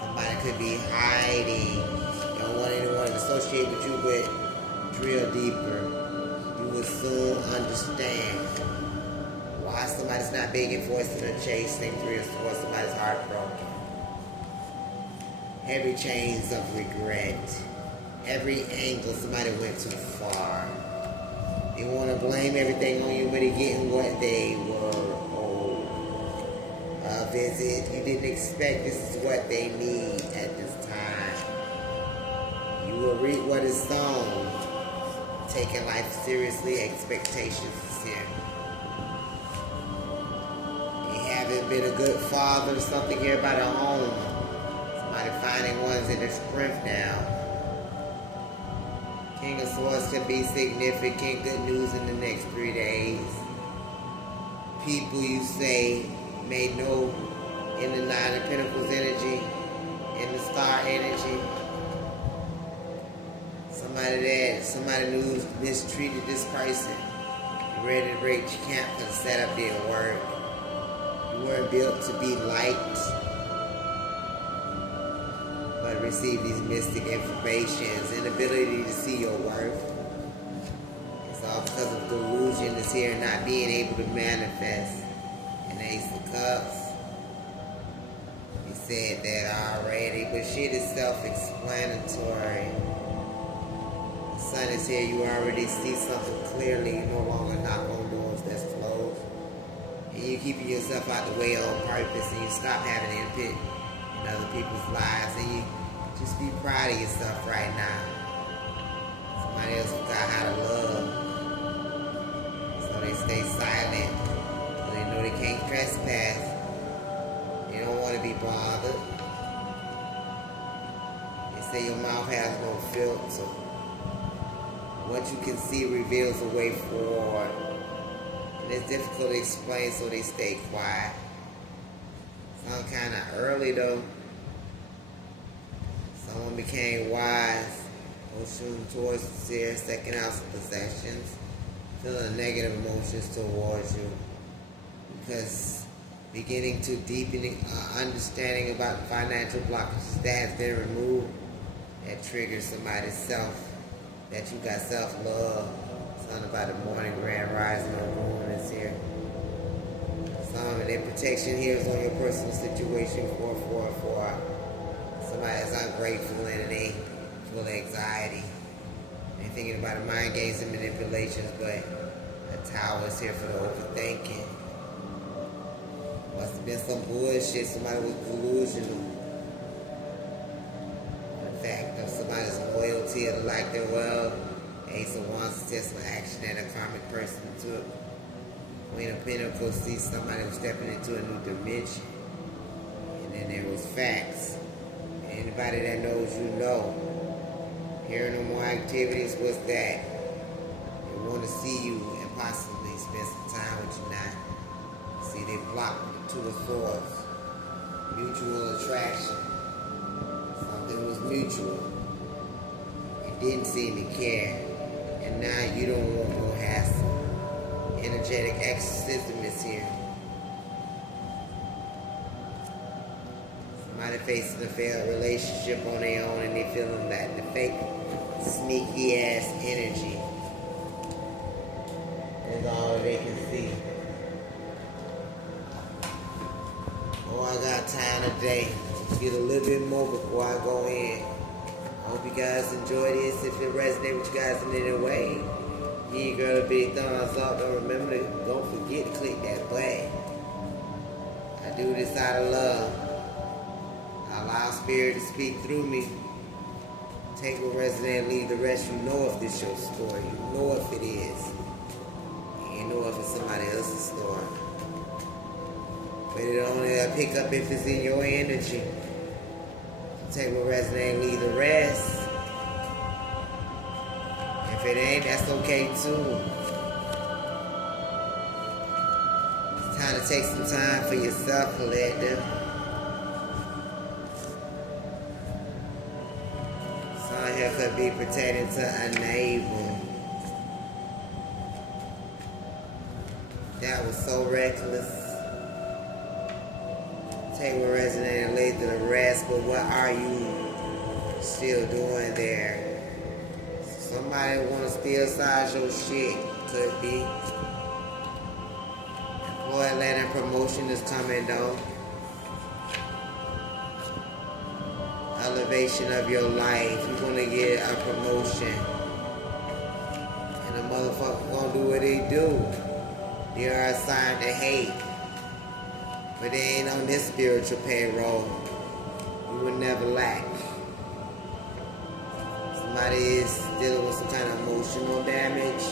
Somebody could be hiding. You don't want anyone to associate with you, but drill deeper. You will soon understand why somebody's not begging, forcing, or chasing. Three of Swords, somebody's heartbroken. Heavy chains of regret. Every angle somebody went too far. They want to blame everything on you, but they're getting what they were owed. A visit you didn't expect. This is what they need at this time. You will reap what is sown. Taking life seriously, expectations is here. You haven't been a good father, something here about a home. Finding ones in their strength now. King of Swords can be significant. Good news in the next 3 days. People you say may know in the Nine of Pentacles energy, in the Star energy. Somebody knew mistreated this person. You're ready to break your camp because the setup didn't work. You weren't built to be liked, but receive these mystic informations, inability to see your worth. It's all because of delusion that's here, not being able to manifest. And Ace of Cups, he said that already, but shit is self-explanatory. The sun is here, you already see something clearly, you no longer knock on doors that's closed. And you keeping yourself out the way on purpose, and you stop having input in other people's lives, and you just be proud of yourself right now. Somebody else forgot how to love, so they stay silent. So they know they can't trespass. They don't want to be bothered. They say your mouth has no filter. What you can see reveals a way forward. And it's difficult to explain, so they stay quiet. Sound kind of early though. Someone became wise, motion towards their second house of possessions, feeling negative emotions towards you. Because beginning to deepening understanding about financial blockages that has been removed, that triggers somebody's self, that you got self-love. Something about the morning grand rising of the moon is here. Some of their protection here is on your personal situation, 444. Somebody that's ungrateful and they full of anxiety. They're thinking about the mind games and manipulations, but the tower is here for the overthinking. Must have been some bullshit, somebody was delusional. The fact of somebody's loyalty or the lack thereof. Ace of Wands, successful action that a karmic person took. Queen of Pentacles, see somebody was stepping into a new dimension. And then there was facts. Anybody that knows you know. Paranormal activities, what's that? They want to see you and possibly spend some time with you now. See, they blocked the Two of Swords. Mutual attraction. Something was mutual. You didn't seem to care. And now you don't want no hassle. Energetic exorcism is here. Somebody facing a failed relationship on their own and they feeling that the fake, sneaky ass energy is all they can see. Oh, I got time today to get a little bit more before I go in. I hope you guys enjoy this. If it resonates with you guys in any way, give your girl a big thumbs up. Don't forget to click that button. I do this out of love. I allow spirit to speak through me. Take what resonates, leave the rest. You know if this your story. You know if it is. You know if it's somebody else's story. But it only pick up if it's in your energy. Take what resonates, leave the rest. If it ain't, that's okay too. It's time to take some time for yourself, collective. Some here could be pretending to enable. That was so reckless. Take what resonates and leave to the rest, but what are you still doing there? Somebody want to steal size your shit, could be. Employee letter promotion is coming though. Elevation of your life, you're gonna get a promotion. And the motherfucker gonna do what they do. They are assigned to hate. But they ain't on this spiritual payroll. You will never lack. Somebody is dealing with some kind of emotional damage.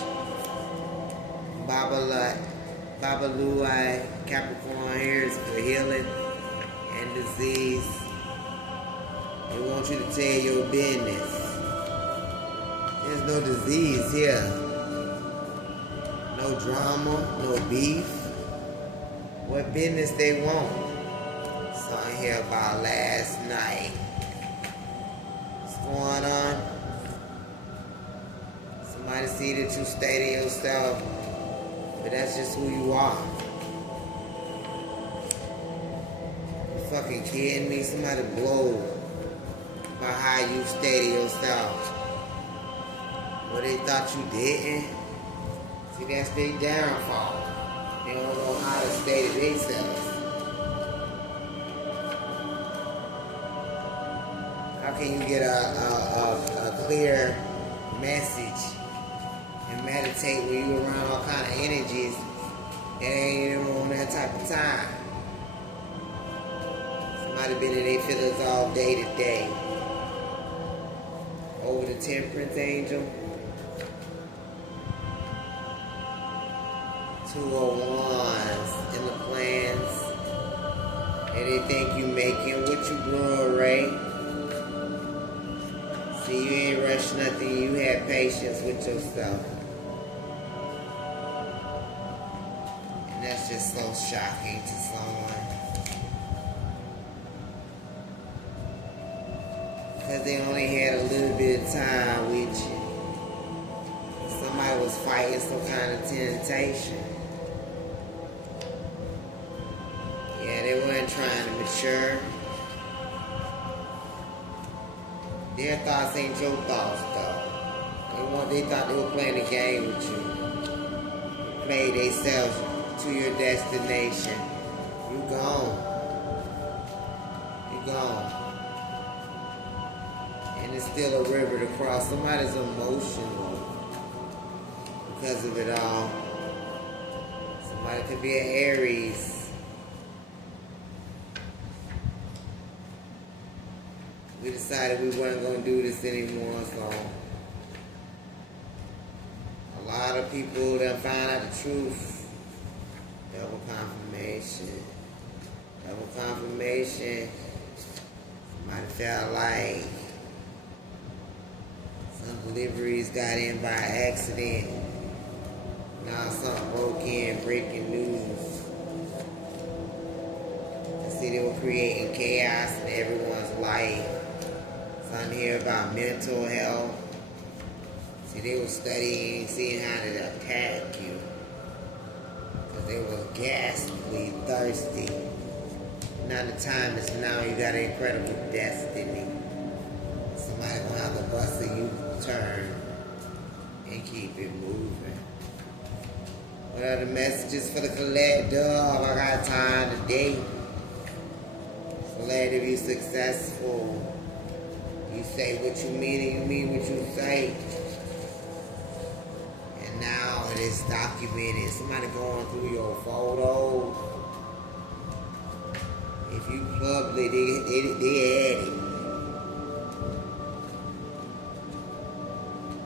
Babalui, Capricorn here is for healing and disease. They want you to tell your business. There's no disease here. No drama, no beef. What business they want. So I hear about last night. What's going on? Somebody see that you stay to yourself, but that's just who you are. You fucking kidding me? Somebody blow about how you stay to yourself. Well, they thought you didn't. See, that's their downfall. They don't know how to stay to themselves. How can you get a clear message and meditate when you around all kind of energies that ain't even on that type of time? Somebody been in their feelings all day to day. Over the temperance angel. 201s in the plans. And they think you making what you glory. See, you ain't rushed nothing. You had patience with yourself. And that's just so shocking to someone. Because they only had a little bit of time with you. Somebody was fighting some kind of temptation. Yeah, they weren't trying to mature. Their thoughts ain't your thoughts, though. They thought they were playing a game with you. Play themselves to your destination. You gone. You gone. And it's still a river to cross. Somebody's emotional because of it all. Somebody could be an Aries. We decided we weren't going to do this anymore, so a lot of people that find out the truth. Double confirmation. Double confirmation. Somebody felt like some deliveries got in by accident. Now something broke in, breaking news. See, they were creating chaos in everyone's life. Something here about mental health. See, they were studying, seeing how to attack you. Because they were ghastly thirsty. Now the time is now. You got an incredible destiny. Somebody gonna have to bust a U-turn and keep it moving. What are the messages for the collective? I got time today. Glad to be successful. You say what you mean and you mean what you say. And now it is documented. Somebody going through your photos. If you public, they had it.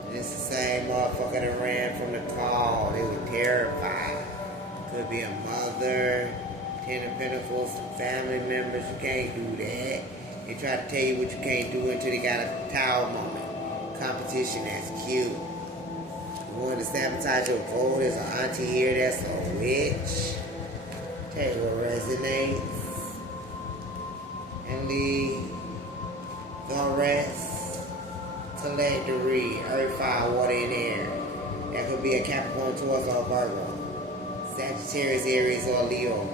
And it's the same motherfucker that ran from the call. They were terrified. Could be a mother, 10 of Pentacles, family members. You can't do that. They try to tell you what you can't do until they got a towel moment. Competition, that's cute. You want to sabotage your vote? There's an auntie here that's a witch. Tell you what resonates. And the rest. Teledry, earth, fire, water, and air. That could be a Capricorn, Taurus, or Virgo. Sagittarius, Aries, or Leo.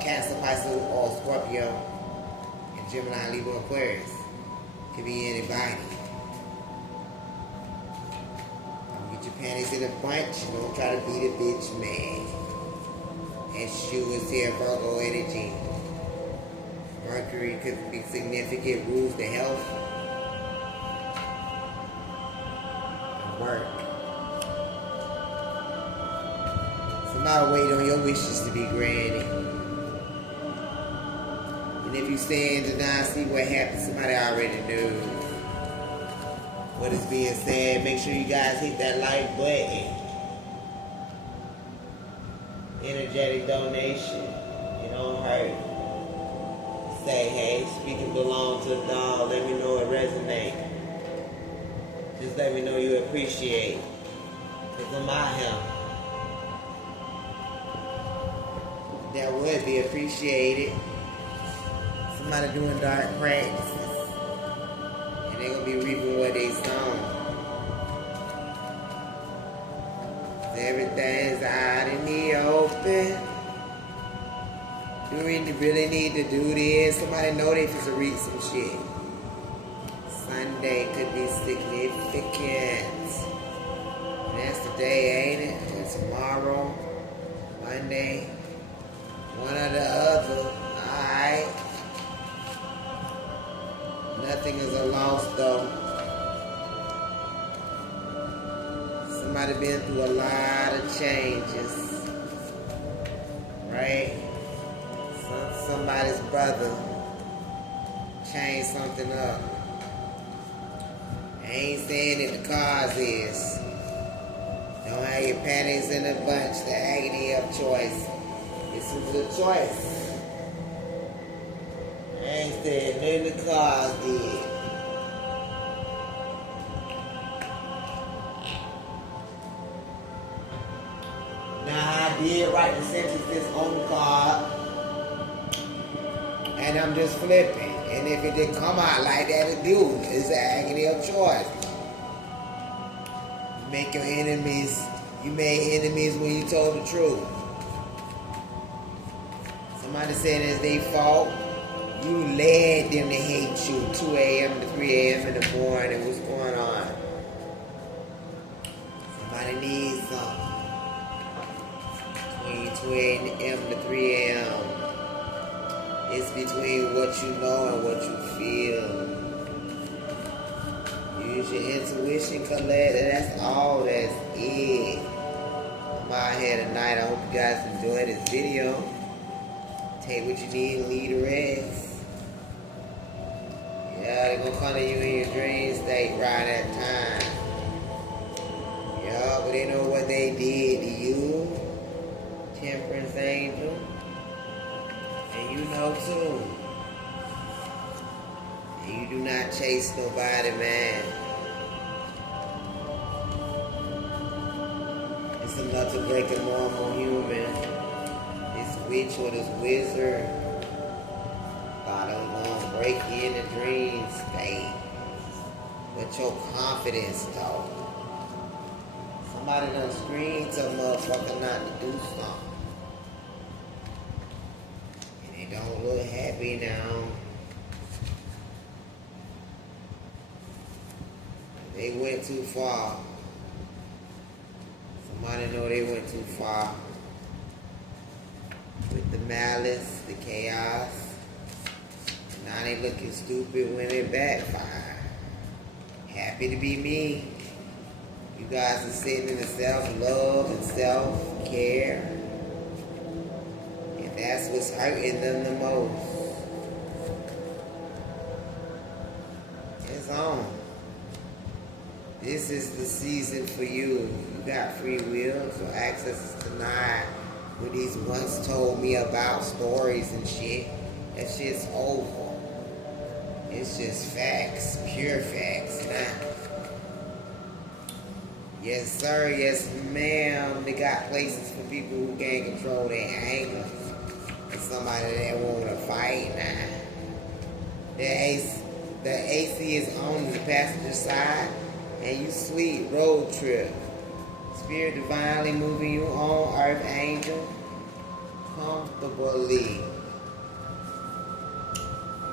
Cancer, Pisces, or Scorpio. Gemini, Libra, Aquarius. Could be anybody. Get your panties in a bunch. Don't try to be the bitch man. And Shu is here, Virgo energy. Mercury could be significant, rules to health and work. Somebody wait on your wishes to be granted. And if you stand and deny, see what happens. Somebody already knew what is being said. Make sure you guys hit that like button. Energetic donation. It don't hurt. Say, hey, speaking belong to the dog. Let me know it resonates. Just let me know you appreciate. Because I'm out here. That would be appreciated. Somebody doing dark practices. And they're going to be reaping what they sown. Everything's out in the open. Do we really need to do this? Somebody know they supposed to read some shit. Sunday could be significant. And that's the day, ain't it? And tomorrow, Monday, one or the other. Alright. Nothing is a loss though. Somebody been through a lot of changes. Right? Somebody's brother changed something up. I ain't saying that the cause is. Don't have your panties in a bunch, the agony of choice. This was a choice. I ain't saying nothing the cause did. did write the sentences on the card. And I'm just flipping. And if it didn't come out like that, it's an agony of choice. You make your enemies, you made enemies when you told the truth. Somebody said it's their fault. You led them to hate you 2 a.m. to 3 a.m. in the morning. What's going on? Somebody needs something. Between 2 a.m. to 3 a.m. It's between what you know and what you feel. Use your intuition, collect it. That's all that's it. I'm out here tonight. I hope you guys enjoyed this video. Take what you need and leave the rest. Yeah, they're gonna come to you in your dream state right at time. Yeah, but they know what they did to you. Temperance angel. And you know too. And you do not chase nobody, man. It's enough to break a normal human. This witch or this wizard thought it was gonna break you in the dream state. But your confidence though. Somebody done screamed to a motherfucker not to do something. Don't look happy now. They went too far. Somebody know they went too far. With the malice, the chaos. Now they looking stupid when it backfire. Happy to be me. You guys are sitting in the self-love and self-care. That's what's hurting them the most. It's on. This is the season for you. You got free will, so access is denied. What these once told me about stories and shit, that shit's over. It's just facts, pure facts now. Yes, sir, yes, ma'am. They got places for people who can't control their anger. Somebody that want to fight now. The AC is on the passenger side, and you sleep road trip. Spirit divinely moving you on, earth angel, comfortably.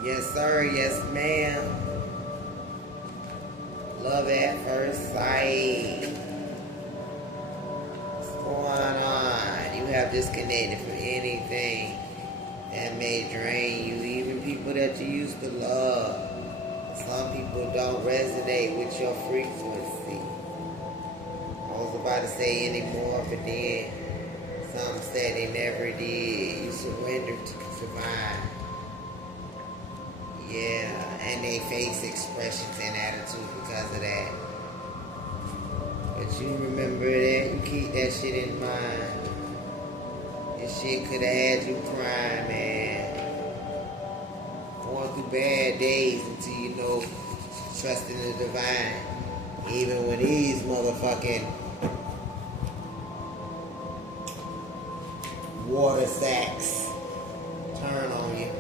Yes, sir. Yes, ma'am. Love at first sight. What's going on? You have disconnected from anything that may drain you, even people that you used to love. Some people don't resonate with your frequency. I was about to say anymore, but then some said they never did. You surrendered to survive. Yeah, and they face expressions and attitude because of that. But you remember that, you keep that shit in mind. This shit could have had you crying, man. Going through bad days until you know trusting the divine. Even when these motherfucking water sacks turn on you.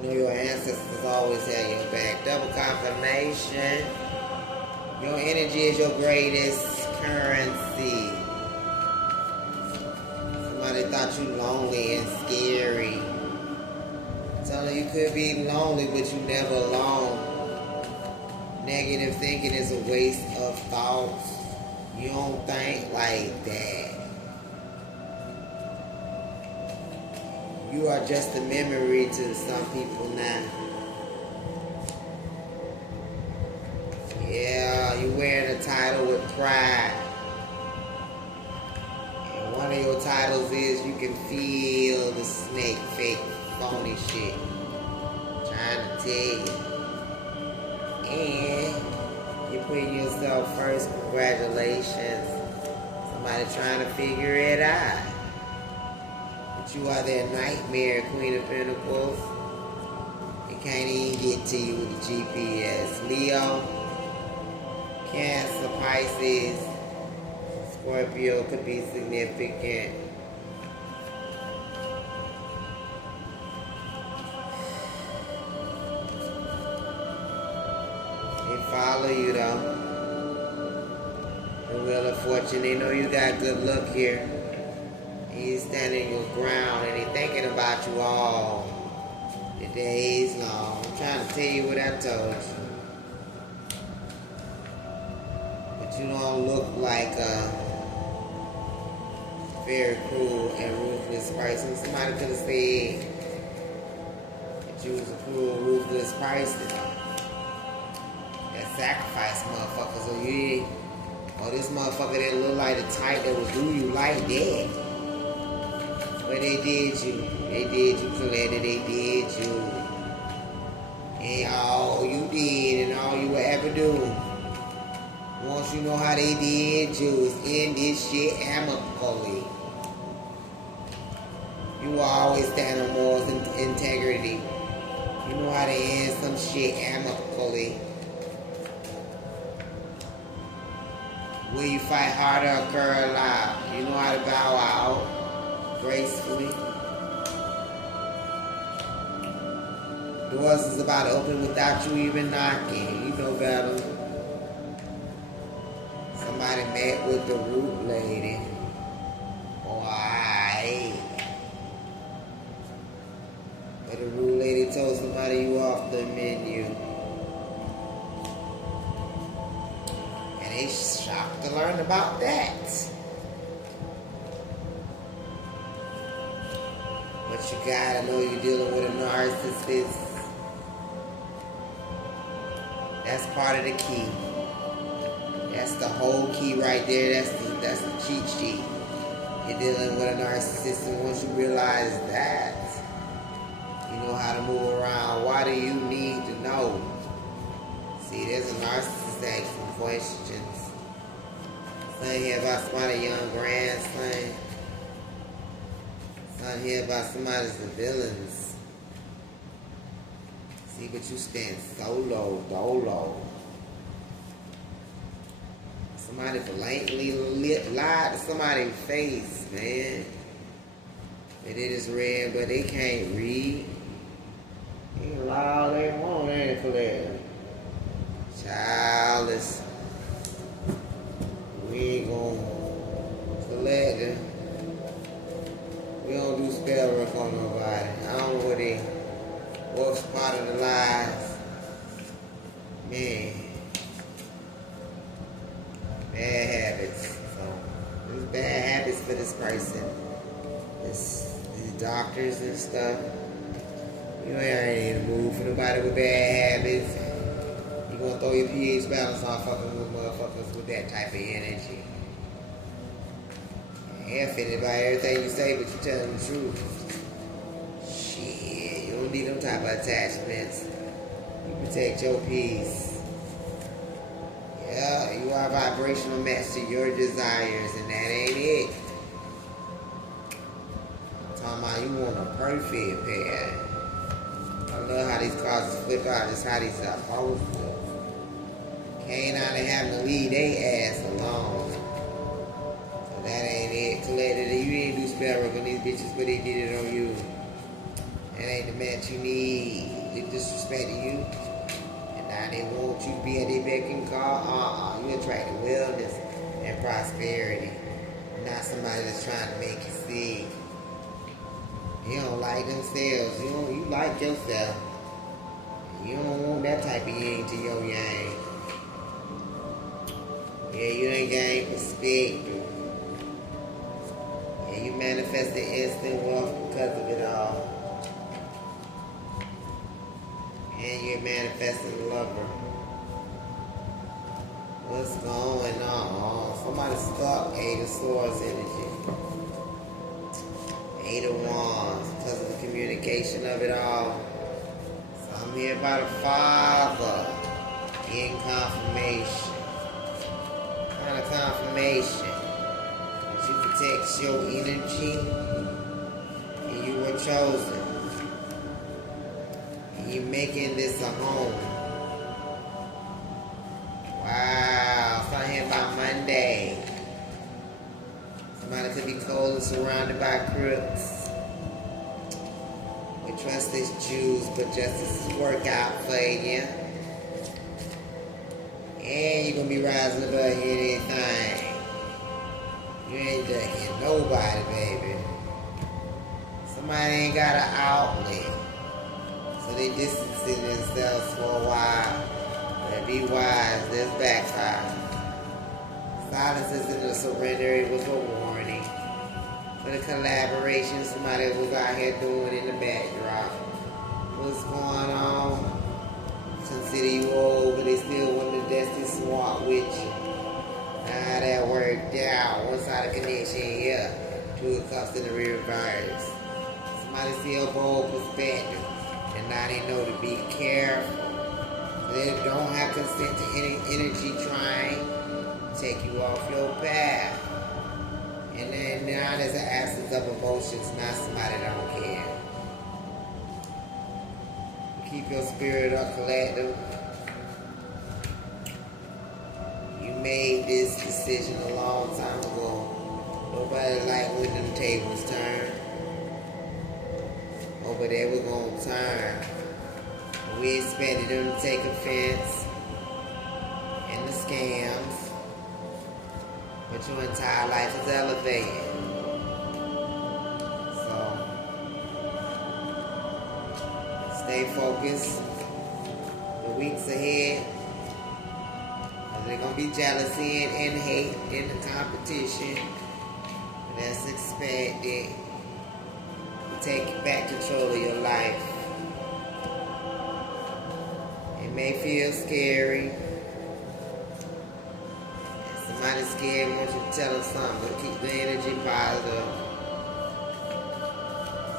You know your ancestors always had your back. Double confirmation. Your energy is your greatest currency. Somebody thought you lonely and scary. Telling you could be lonely, but you never alone. Negative thinking is a waste of thoughts. You don't think like that. You are just a memory to some people now. Yeah, you wearing a title with pride. And one of your titles is you can feel the snake fake phony shit. Trying to tell you. And you're putting yourself first. Congratulations. Somebody trying to figure it out. But you are their nightmare, Queen of Pentacles. It can't even get to you with the GPS. Leo, Cancer, Pisces, Scorpio could be significant. They follow you though. The Wheel of Fortune, they know you got good luck here. And you standing your ground and they thinking about you all the days long. I'm trying to tell you what I told you. But you don't look like a very cruel and ruthless person. Somebody could have said that you was a cruel, ruthless person that sacrificed motherfuckers. So you, or this motherfucker that look like the type that would do you like that. But they did you. They did you, Coletta. They did you. And all you did and all you will ever do, once you know how they did you, is end this shit amicably. You will always stand on morals and integrity. You know how to end some shit amicably. Will you fight harder or curl out? You know how to bow out gracefully. Doors is about to open without you even knocking. You know better. Somebody met with the root lady. Why? But the root lady told somebody you off the menu. And they shocked to learn about that. But you gotta know you're dealing with a narcissist. That's part of the key. That's the whole key right there. That's the cheat sheet. You're dealing with a narcissist, and once you realize that, you know how to move around. Why do you need to know? See, there's a narcissist asking questions. Something here about somebody's young grandson. Something here about somebody's villains. See, but you stand solo, dolo. Somebody blatantly lied to somebody's face, man. And it is red, but they can't read. They can lie all they want, ain't it, Coletta? Childless. We ain't gonna Coletta. We don't do spell work on nobody. I don't know what's part of the lies. Man. Bad habits. So, there's bad habits for this person. These doctors and stuff. You ain't in the mood for nobody with bad habits. You gonna throw your pH balance on fucking with motherfuckers with that type of energy. You're offended by everything you say, but you're telling the truth. Shit, you don't need them type of attachments. You protect your peace. Yeah, you are a vibrational match to your desires, and that ain't it. I'm talking about you want a perfect pair. I love how these cards flip out. That's how these are supposed to. Can't out and having to leave they ass alone. So that ain't it. Coletta, you ain't do spell work on these bitches, but they did it on you. That ain't the match you need. They disrespected you. Now they want you to be at their beck and call. You attract wellness and prosperity. Not somebody that's trying to make you sick. You don't like themselves. You like yourself. You don't want that type of yang to your yang. Yeah, you ain't gain perspective. Yeah, you manifest the instant wealth because of it all. And you're manifesting a lover. What's going on? Somebody stuck Eight of Swords energy. Eight of Wands because of the communication of it all. So I'm here by the Father in confirmation. What kind of confirmation? That you protect your energy and you were chosen. You're making this a home. Wow, something here about Monday. be cold and surrounded by crooks. We trust this Jews, but justice work out for you. And you're gonna be rising above anything. You ain't ducking nobody, baby. Somebody ain't got an outlet. So they distancing themselves for a while. But be wise, there's backfire. Silence isn't a surrender, it was a warning. For the collaboration somebody was out here doing in the backdrop. What's going on? Consider you old, but they still want to dusty swap with you. How that worked out. One side of connection here. Two cups in the reverse. Somebody see a bold perspective. And now they know to be careful. They don't have consent to any energy trying to take you off your path. And then now there's an absence of emotions. Now somebody don't care. Keep your spirit up, collective. You made this decision a long time ago. Nobody liked when them tables turn. Over there we're gonna turn. We expected them to take offense in the scams, but your entire life is elevated. Stay focused. The weeks ahead, there's going to be jealousy and hate in the competition. That's expected. You take back control of your life. It may feel scary. Somebody's scared wants you to tell them something, but keep the energy positive.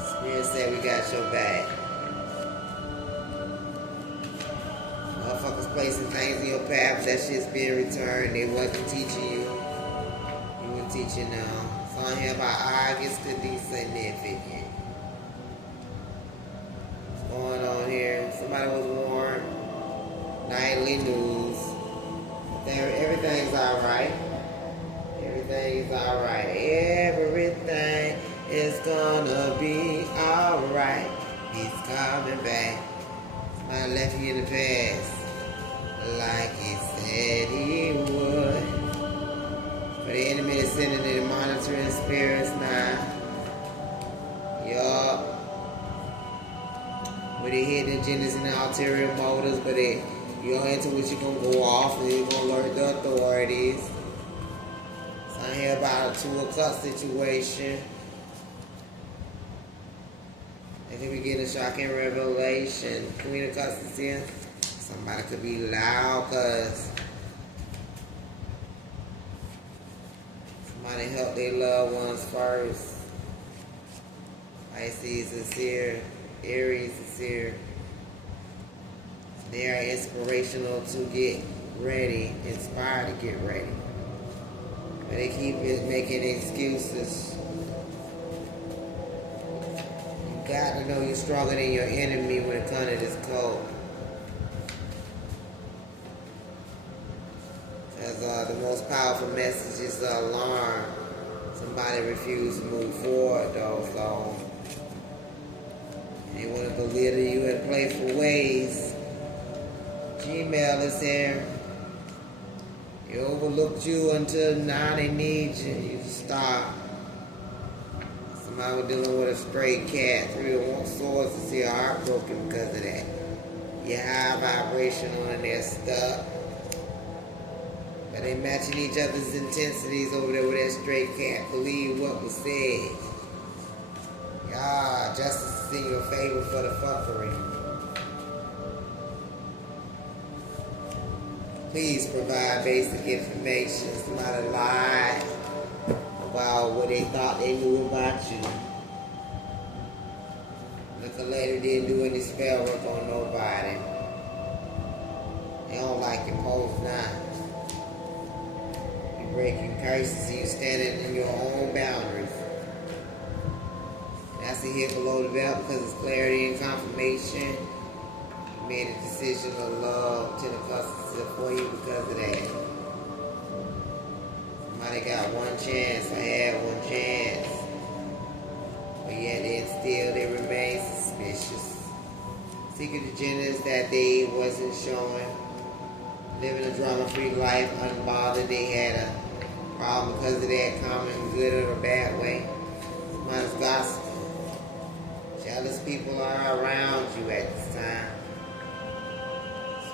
Spirit said we got your back. Motherfuckers placing things in your path, that shit's being returned. They wasn't teaching you. You were teaching now. So I'm here about August could be significant. What's going on here? Somebody was warned. Nightly news. Everything's alright. Everything's alright. Everything is gonna be alright. He's coming back. Somebody left you in the past. Like he said he would. For the enemy is sending the monitoring spirits now. Yup. With the hidden agendas and the ulterior motives, but your intuition gonna go off and you're gonna alert the authorities. So I hear about a 2 o'clock situation. I think we get a shocking revelation. Queen of Cups is here. Somebody could be loud because somebody help their loved ones first. Pisces is here. Aries is here. They are inspirational to get ready, inspired to get ready. But they keep making excuses. You got to know you're stronger than your enemy when it comes to this code. Because the most powerful message is the alarm. Somebody refused to move forward though, so they want to belittle you in playful ways. Gmail is there. They overlooked you until now they need you. You stop. Somebody was dealing with a stray cat. 3 of 1 swords is here heartbroken because of that. You're high vibrational and they're stuck. But they matching each other's intensities over there with that stray cat. Believe what was said. Y'all, justice is in your favor for the fuckery. Please provide basic information. Somebody lied about what they thought they knew about you. The collector didn't do any spell work on nobody. They don't like your post now. You're breaking curses and you're standing in your own boundaries. And that's a hit below the belt because it's clarity and confirmation. Made a decision of love to the custody for you because of that. Somebody got one chance, I had one chance. But yet and still they remain suspicious. Secret agendas that they wasn't showing. Living a drama-free life, unbothered. They had a problem because of that, common good or a bad way. Somebody's gossiping. Jealous people are around you at this time.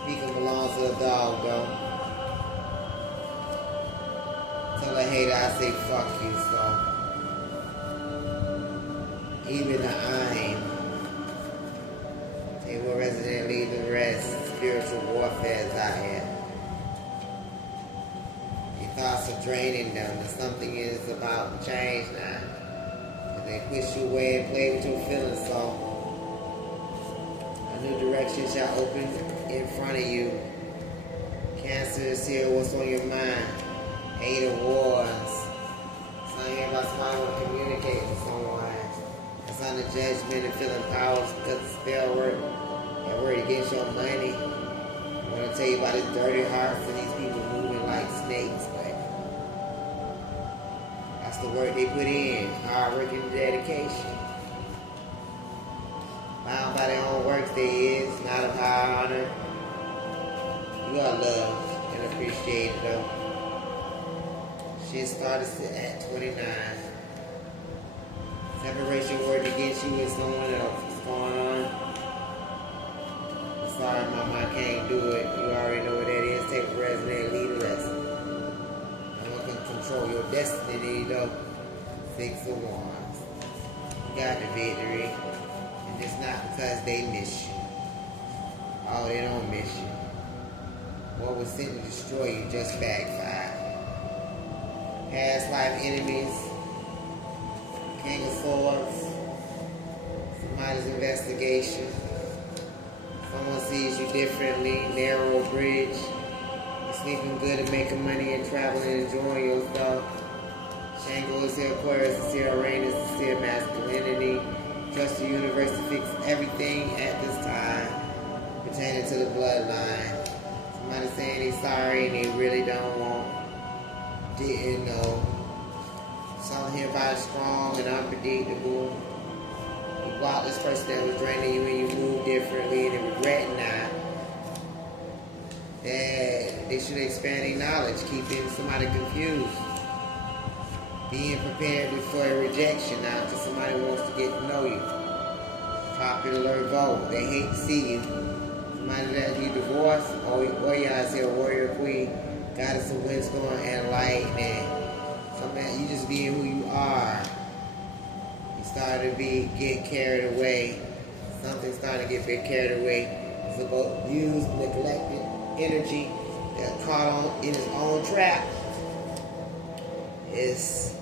Speaking belongs to the dog, though. Tell a hater I say fuck you, so. Even the I'm. They will resident leave the rest. Spiritual warfare is out here. Your thoughts are draining them. And something is about to change now. And they push you away and play with your feelings, so. A new direction shall open in front of you. Cancer is here. What's on your mind? Hate of wars. Something here about somebody want to communicate with someone. That's under judgment and feeling powers because the spell work. That word against your money. I want to tell you about these dirty hearts and these people moving like snakes, but that's the work they put in. Hard work and dedication. Bound by their own works, they is not of high honor. You are loved and appreciated, though. Shit started at 29. Separation worked against you with someone else. What's going on? I'm sorry, mama, I can't do it. You already know what that is. Take a rest and leave the rest. I'm going to control your destiny, though. 6 of Wands. You got the victory. And it's not because they miss you. Oh, they don't miss you. What was sent to destroy you just backfired. Past life enemies. King of Swords. Somebody's investigation. Someone sees you differently. Narrow bridge. You're sleeping good and making money and traveling and enjoying yourself. Shango is here, Aquarius is here, Uranus is here, masculinity. Trust the universe to fix everything at this time pertaining to the bloodline. Somebody saying they're sorry and they really don't want, didn't know. Something here about strong and unpredictable. You block this person that was draining you and you move differently and they regret now. That they should expand their knowledge, keeping somebody confused. Being prepared before a rejection now because somebody wants to get to know you. Popular vote. They hate to see you. Somebody that you divorce. Oh, y'all say a warrior queen. Goddess of wisdom and light. And you just being who you are. You started to get carried away. Something started to get bit carried away. It's about used, neglected energy that caught on in its own trap. It's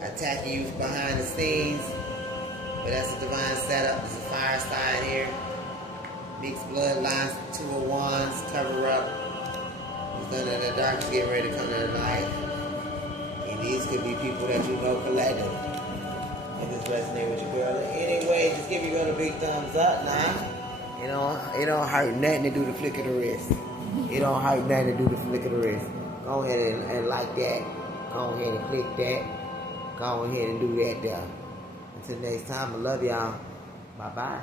attacking you behind the scenes, but that's a divine setup. It's a fire sign here. Mixed bloodlines, 2 of Wands, cover up. Who's done in the dark to get ready to come to the light. And these could be people that you know collective. And this resonate with your girl. Anyway, just give your girl a big thumbs up now. You know, it don't hurt nothing to do the flick of the wrist. It don't hurt nothing to do the flick of the wrist. Go ahead and like that. Go ahead and click that. Go ahead and do that there. Until next time, I love y'all. Bye-bye.